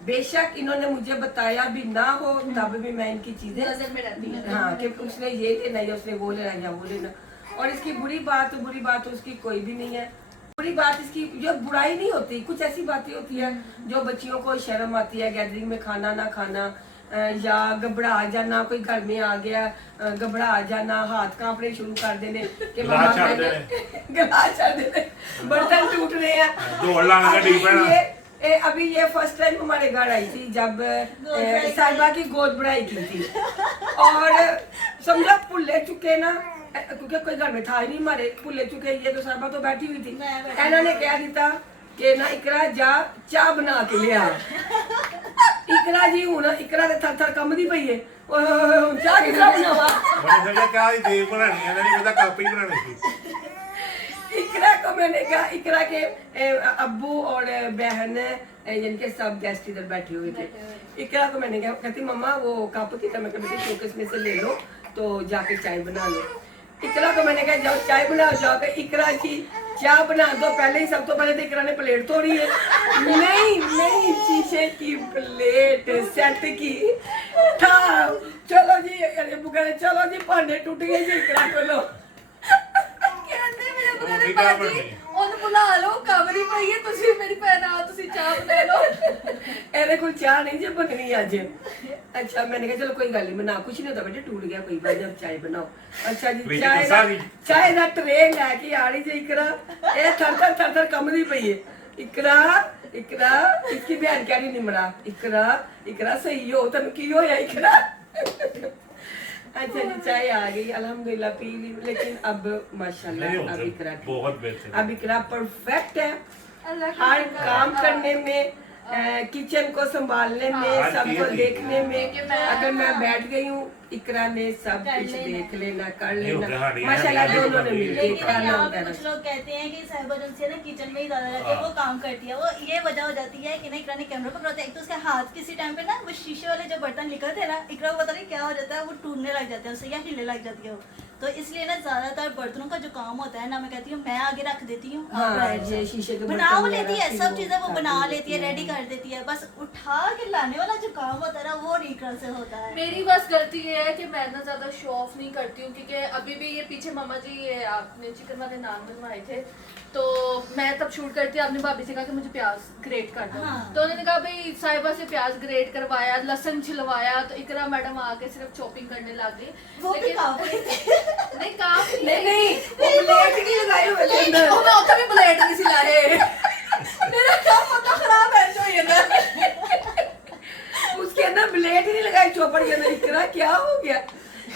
बेशक इन्होंने मुझे बताया भी ना हो तब भी मैं इनकी चीजें नजर में रहती है। हाँ कि उसने ये लेना या उसने वो लेना या वो लेना। और इसकी बुरी बात उसकी कोई भी नहीं है। बुरी बात इसकी जो बुराई नहीं होती, कुछ ऐसी बातें होती है जो बच्चियों को शर्म आती है, गैदरिंग में खाना ना खाना या घबरा जाना, कोई घर में आ गया घबरा जाना, हाथ कांपने शुरू कर देने कि गिलास छाड़ देने, बर्तन टूट रहे हैं। दौड़ लाने का ठीक पैना। अभी ये फर्स्ट टाइम हमारे घर आई थी जब साहिबा की गोद बढ़ाई की थी और समझा भुल्ले चुके ना, क्योंकि कोई घर में था ही नहीं हमारे, भुल्ले चुके। ये तो साहिबा तो बैठी हुई थी, इन्होंने कह दिया कि ना इकरा जा चाह बना के लिया। इकरा जी हूं इकरा दे थर थर कंबदी पई है, चाह किसरा बनावा। मैंने समझा क्या ही देव बनानी है, नहीं पता कप ही बनानी थी। इकरा को मैंने कहा, इकरा के अब्बू और बहन जिनके सब गेस्ट इधर बैठे हुए थे, इकरा को मैंने कहा, कहती मम्मा वो कप की मैं बेटे शोकेस में से ले लो तो जाके चाय बना लो। इकरा को मैंने कहा जाओ चाय बनाओ जाकर। इकरा जी चाय बना दो। पहले ही सब तो पहले तो इकरा ने प्लेट तोड़ी है। नहीं शीशे की प्लेट सेट की था। चलो जी अब्बू कह रहे चलो जी भांडे टूट गए जी इकरा को लो। ਕਹਿੰਦੇ ਮੇਰੇ ਬੁਰੇ ਨੇ ਬਾਜੀ ਉਹਨੂੰ ਬੁਲਾ ਲਓ ਕਮਰੀ ਪਈ ਹੈ, ਤੁਸੀਂ ਮੇਰੀ ਭੈਣ ਆ ਤੁਸੀਂ ਚਾਹ ਬਣਾ ਲਓ। ਇਹਦੇ ਕੋਲ ਚਾਹ नहीं जी बननी आज। अच्छा मैंने कहा चलो कोई गल नहीं, बना कुछ नहीं होता बेटे, टूट गया कोई बात, जब चाय बनाओ। अच्छा जी चाय का ट्रे लैके आ रही जी इकरा, ये थर थर कंबदी पई है। इकरा इसकी बहन कह रही निमड़ा, इकरा सही हो तेन की होया इकरा अच्छा जी, चाय आ गई अल्हम्दुलिल्लाह पी ली, लेकिन अब नहीं माशाल्लाह होता, अब इकरा बहुत बेहतर। अब इकरा परफेक्ट है अल्लाह का हर शुक्र काम है। करने में, किचन को संभालने में, हाँ, सबको ठीक है। देखने में। क्योंकि मैं- अगर मैं बैठ गई हूँ इकरा ने सब कर कुछ लेना। देख लेना, कर नहीं लेना, होता, हाँ, नहीं, माशाल्लाह हाँ, दोनों ने नहीं, मिलके लेकिन खाना यहाँ पे वगैरह। कुछ लोग कहते हैं कि साहिबा जो है ना किचन में ही ज्यादा रहती है, वो काम करती है। वो ये वजह हो जाती है कि ना इकरा ने कैमरा पकड़ाता है, एक तो उसके हाथ किसी टाइम पे ना वो शीशे वाले जो बर्तन निकलते हैं ना, इकरा को पता नहीं क्या हो जाता है, वो टूटने लग जाते हैं उससे या हिलने लग जाती है वो। तो इसलिए ना ज्यादातर बर्तनों का जो काम होता है ना, मैं कहती हूँ मैं आगे रख देती हूँ, आप हाँ, बैठ ये जाओ। शीशे के बना बर्तन वो लेती है, वगैरह सब फिर चीजें वो वो बना कर लेती है, देती है। रेडी कर देती है। बस उठा के लाने वाला जो काम होता है ना, वो इकरा से होता है। मेरी बस गलती ये है कि मैं ना ज्यादा शो ऑफ नहीं करती हूँ, क्योंकि अभी भी ये पीछे मामा जी ये आपने चिकन वाले नान बनवाए थे, तो मैं तब शूट करती आपने भाभी से कहा कि मुझे प्याज ग्रेट कर दो। हाँ। तो उन्होंने कहा भाई साहिबा से प्याज ग्रेट करवाया, लहसुन छिलवाया, तो इकरा मैडम आके सिर्फ चॉपिंग करने लग गई। वो भी लेकिन- काम करती नहीं काम नहीं नहीं वो प्लेट नहीं लगाई हुई नहीं, अंदर। मैं उतना भी ब्लेड नहीं सिलाए। मेरा काम पता खराब है जो ये ना। उसके अंदर ब्लेड ही नहीं लगाई चौपड़ के अंदर, इकरा क्या हो गया?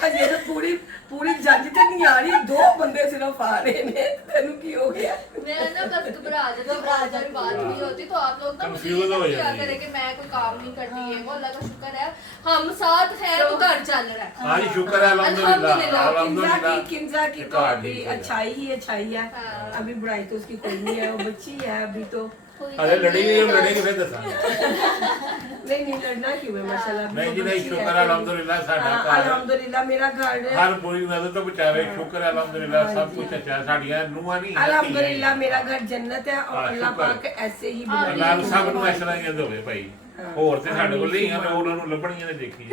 अजे तो पूरी पूरी जज ते नहीं आ रही, दो बंदे सिर्फ आ रहे ने, तेनू की हो गया? मैं ना बस घबरा जाती हूँ, बहुत सारी बात नहीं होती, तो आप लोग ना मुझे ये Confuse हो ना क्या जाती है। करें कि मैं कोई काम नहीं करती है, वो अल्लाह का शुक्र है हम साथ हैं तो घर चल रहा है। हाँ जी, शुक्र है अल्हम्दुलिल्लाह। अल्हम्दुलिल्लाह। अल्हम्दुलिल्लाह। किंजा की तो कार अभी ठीक है। अच्छाई ही अच्छाई है। हाँ। अभी बुराई तो उसकी कोई नहीं है, वो बच्ची है अभी तो। अरे लड़ेगी फिर दसा। नहीं नहीं लड़ना क्यों है माशाल्लाह अभी नहीं वो जी नहीं, बच्ची शुक्र है। है अल्हम्दुलिल्लाह साडा हाँ, घर अल्हम्दुलिल्लाह मेरा घर है। हर बुरी नजर तो बचावे, शुक्र है अल्हम्दुलिल्लाह हाँ सब जी। कुछ अच्छा है। साडियां ਨੂੰਹਾਂ नहीं अल्हम्दुलिल्लाह मेरा घर जन्नत है और हाँ, अल्लाह शुक्र है। पाक ऐसे ही हाँ, ਅੱਲਾਹ बनाए। ਸਭ ਨੂੰ ਇਸ ਤਰ੍ਹਾਂ ਹੀ ਦੇਵੇ ਭਾਈ ਹੋਰ ਤੇ ਸਾਡੇ ਕੋਲ ਨਹੀਂ ਆ, ਉਹਨਾਂ ਨੂੰ ਲੱਭਣੀਆਂ ਨੇ ਦੇਖੀ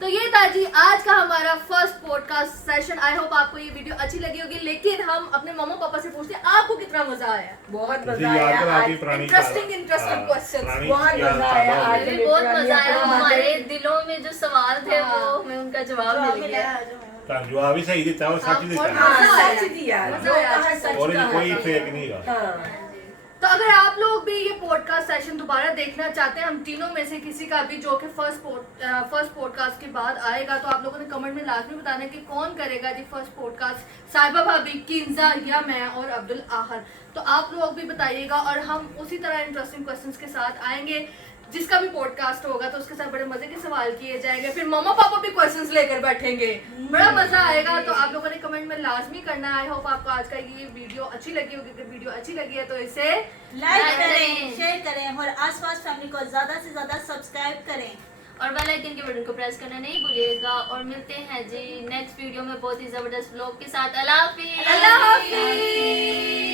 तो ये था जी आज का हमारा first podcast session. I hope आपको ये वीडियो अच्छी लगी होगी, लेकिन हम अपने मम्मा पापा से पूछते हैं आपको कितना मजा आया। बहुत ਤੁਸੀਂ मजा याद आया करा आज। की पुरानी Interesting questions। बहुत मजा आया आज। मुझे भी बहुत मजा आया, हमारे दिलों में जो सवाल थे वो हमें उनका जवाब मिल गया। ਤੁਹਾਨੂੰ ਜਵਾਬ ਵੀ ਸਹੀ ਦਿੱਤਾ ਔਰ ਸੱਚ ਦਿੱਤਾ हाँ, मजा आया। सच दिया। मजा आया। जो कहा सच और कहा कोई था। फेक नहीं रहा। हाँ। तो अगर आप लोग भी ये पॉडकास्ट सेशन दोबारा देखना चाहते हैं, हम तीनों में से किसी का भी जो कि फर्स्ट पॉडकास्ट के बाद आएगा, तो आप लोगों ने कमेंट में लाजमी बताना है कि कौन करेगा जी फर्स्ट पॉडकास्ट, साहिबा भाभी, किंजा या मैं और अब्दुल आहर। तो आप लोग भी बताइएगा और हम उसी तरह इंटरेस्टिंग क्वेश्चंस के साथ आएंगे। जिसका भी पॉडकास्ट होगा तो उसके साथ बड़े मजे के सवाल किए जाएंगे, फिर मम्मा पापा भी क्वेश्चंस लेकर बैठेंगे, बड़ा मजा आएगा। तो आप लोगों ने कमेंट में लाजमी करना है। आई होप आपको आज का ये वीडियो अच्छी लगी होगी। अगर वीडियो अच्छी लगी है तो इसे लाइक करें, करें, शेयर करें और आसपास फैमिली को ज्यादा से ज्यादा सब्सक्राइब करें। और बेल आइकन के बटन को प्रेस करना नहीं भूलिएगा। और मिलते हैं जी नेक्स्ट वीडियो में बहुत ही जबरदस्त व्लॉग के साथ। अल्लाह हाफिज़। अल्लाह हाफिज़।